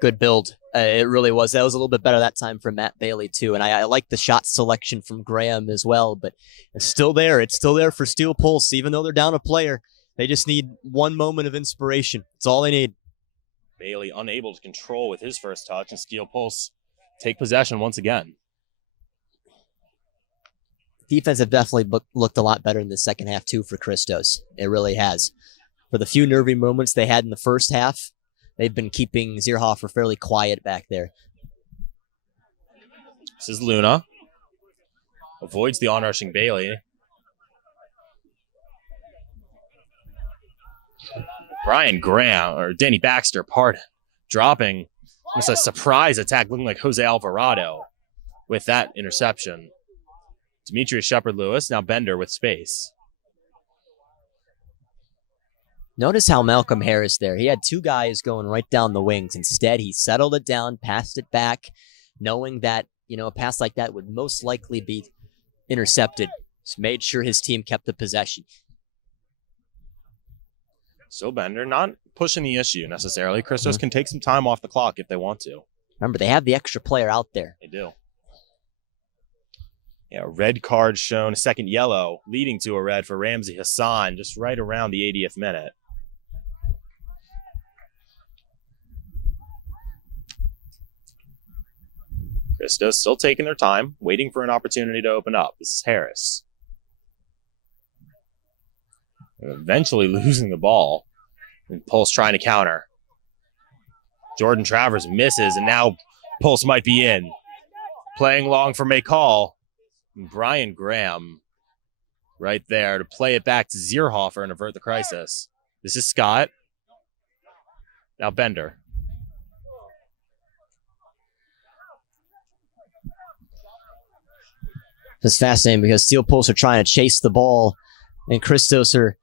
Good build. It really was. That was a little bit better that time from Matt Bailey, too. And I like the shot selection from Graham as well. But it's still there. It's still there for Steel Pulse. Even though they're down a player, they just need one moment of inspiration. It's all they need. Bailey unable to control with his first touch, and Steel Pulse take possession once again. Defense have definitely looked a lot better in the second half, too, for Christos. It really has. For the few nervy moments they had in the first half, they've been keeping Zierhofer fairly quiet back there. This is Luna. Avoids the onrushing Bailey. Brian Graham, or Danny Baxter, dropping almost a surprise attack looking like Jose Alvarado. with that interception. Demetrius Shepard-Lewis, now Bender with space. Notice how Malcolm Harris there, he had two guys going right down the wings. Instead, he settled it down, passed it back, knowing that, a pass like that would most likely be intercepted. Just made sure his team kept the possession. So Bender not pushing the issue necessarily. Christos can take some time off the clock if they want to. Remember, they have the extra player out there. They do. Yeah, red card shown, a second yellow, leading to a red for Ramsey Hassan, just right around the 80th minute. Christos still taking their time, waiting for an opportunity to open up. This is Harris. Eventually losing the ball. And Pulse trying to counter. Jordan Travers misses, and now Pulse might be in. Playing long for McCall. Brian Graham right there to play it back to Zierhofer and avert the crisis. This is Scott. Now Bender. It's fascinating because Steel Pulse are trying to chase the ball, and Christos are,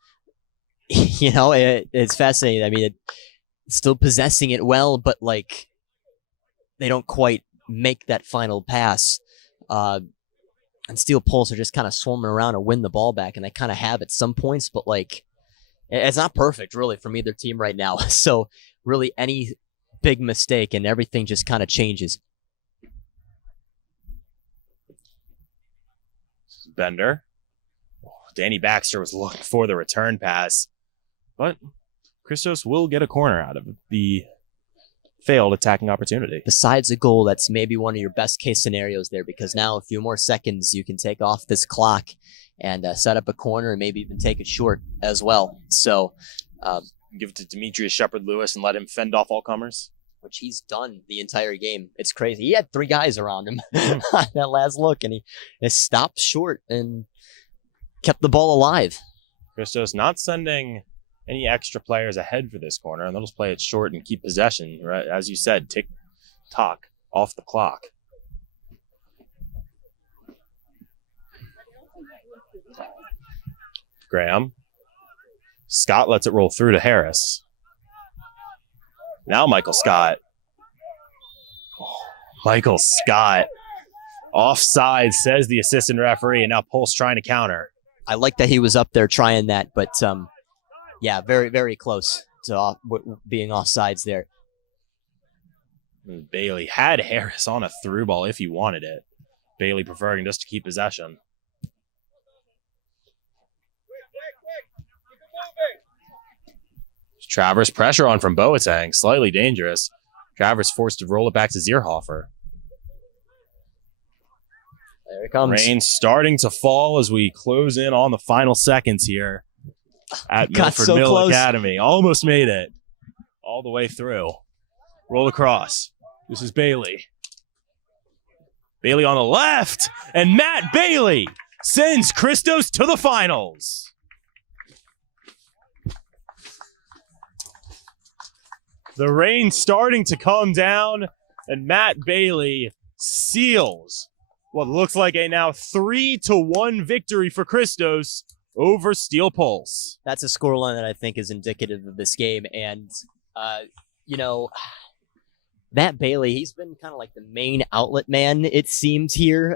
it's fascinating. I mean, still possessing it well, but they don't quite make that final pass. And Steel Pulse are just kind of swarming around and win the ball back, and they kind of have at some points, but it's not perfect really from either team right now. So really any big mistake and everything just kind of changes. Bender. Danny Baxter was looking for the return pass, but Christos will get a corner out of the failed attacking opportunity. Besides a goal, that's maybe one of your best case scenarios there, because now a few more seconds you can take off this clock and set up a corner and maybe even take it short as well. So give it to Demetrius Shepard-Lewis and let him fend off all comers. Which he's done the entire game. It's crazy. He had three guys around him on that last look, and he stopped short and kept the ball alive. Christos not sending any extra players ahead for this corner, and they'll just play it short and keep possession. Right? As you said, tick-tock off the clock. Graham. Scott lets it roll through to Harris. Now Michael Scott. Michael Scott. Offside, says the assistant referee, and now Pulse trying to counter. I like that he was up there trying that, but yeah, very, very close to being offsides there. Bailey had Harris on a through ball if he wanted it. Bailey preferring just to keep possession. Travers pressure on from Boateng, slightly dangerous. Travers forced to roll it back to Zierhofer. There it comes. Rain starting to fall as we close in on the final seconds here at Milford Mill Academy. Almost made it all the way through. Roll across. This is Bailey. Bailey on the left, and Matt Bailey sends Christos to the finals. The rain starting to come down, and Matt Bailey seals what looks like a now 3-1 victory for Christos over Steel Pulse. That's a scoreline that I think is indicative of this game. And, Matt Bailey, he's been kind of like the main outlet man, it seems, here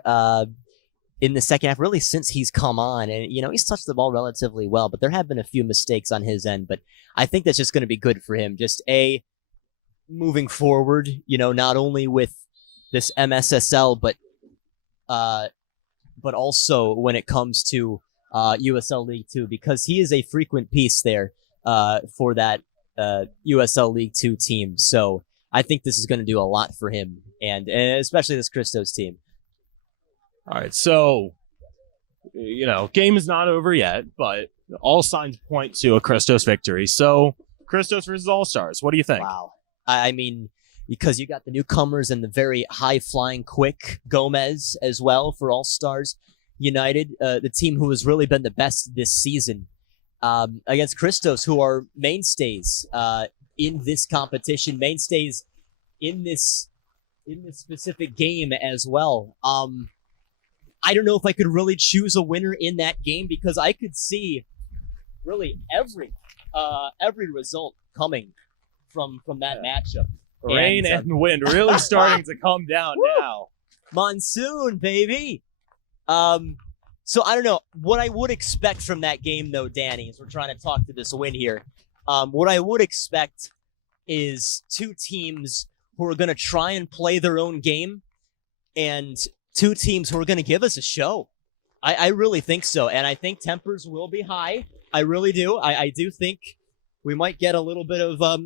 in the second half, really since he's come on. And, he's touched the ball relatively well, but there have been a few mistakes on his end. But I think that's just going to be good for him. Just moving forward, not only with this MSSL, but also when it comes to USL League 2, because he is a frequent piece there for that USL League 2 team. So I think this is going to do a lot for him, and especially this Christos team. All right, so, game is not over yet, but all signs point to a Christos victory. So, Christos versus All-Stars, what do you think? Wow. I mean, because you got the newcomers and the very high-flying, quick Gomez as well for All-Stars United, the team who has really been the best this season, against Christos, who are mainstays in this competition, mainstays in this in this specific game as well. I don't know if I could really choose a winner in that game because I could see really every result coming from that matchup. Rain and wind really starting to come down now. Monsoon, baby. So I don't know what I would expect from that game, though, Danny, as we're trying to talk to this win here. What I would expect is two teams who are going to try and play their own game and two teams who are going to give us a show. I really think so. And I think tempers will be high. I really do. I do think we might get a little bit of, a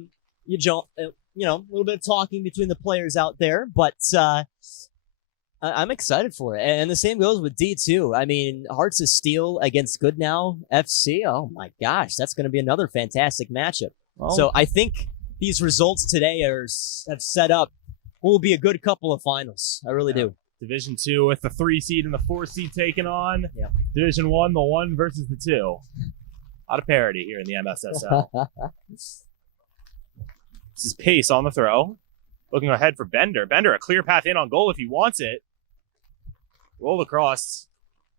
little bit of talking between the players out there. But I'm excited for it. And the same goes with D2. I mean, Hearts of Steel against Goodnow FC. Oh, my gosh. That's going to be another fantastic matchup. Well, so I think these results today have set up what will be a good couple of finals. I really do. Division 2 with the 3 seed and the 4 seed taken on. Yeah. Division 1, the 1 versus the 2. A lot of parity here in the MSSL. This is Pace on the throw. Looking ahead for Bender. Bender, a clear path in on goal if he wants it. Roll across.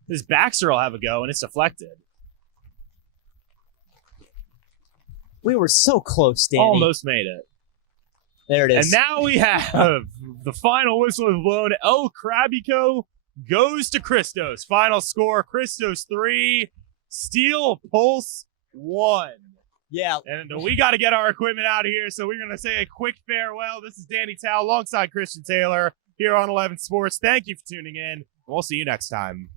This Baxter will have a go, and it's deflected. We were so close, Danny. Almost made it. There it is. And now we have the final whistle is blown. El Krabico goes to Christos. Final score, Christos 3, Steel Pulse 1. Yeah. And we got to get our equipment out of here, so we're going to say a quick farewell. This is Danny Tao alongside Christian Taylor here on 11 Sports. Thank you for tuning in. We'll see you next time.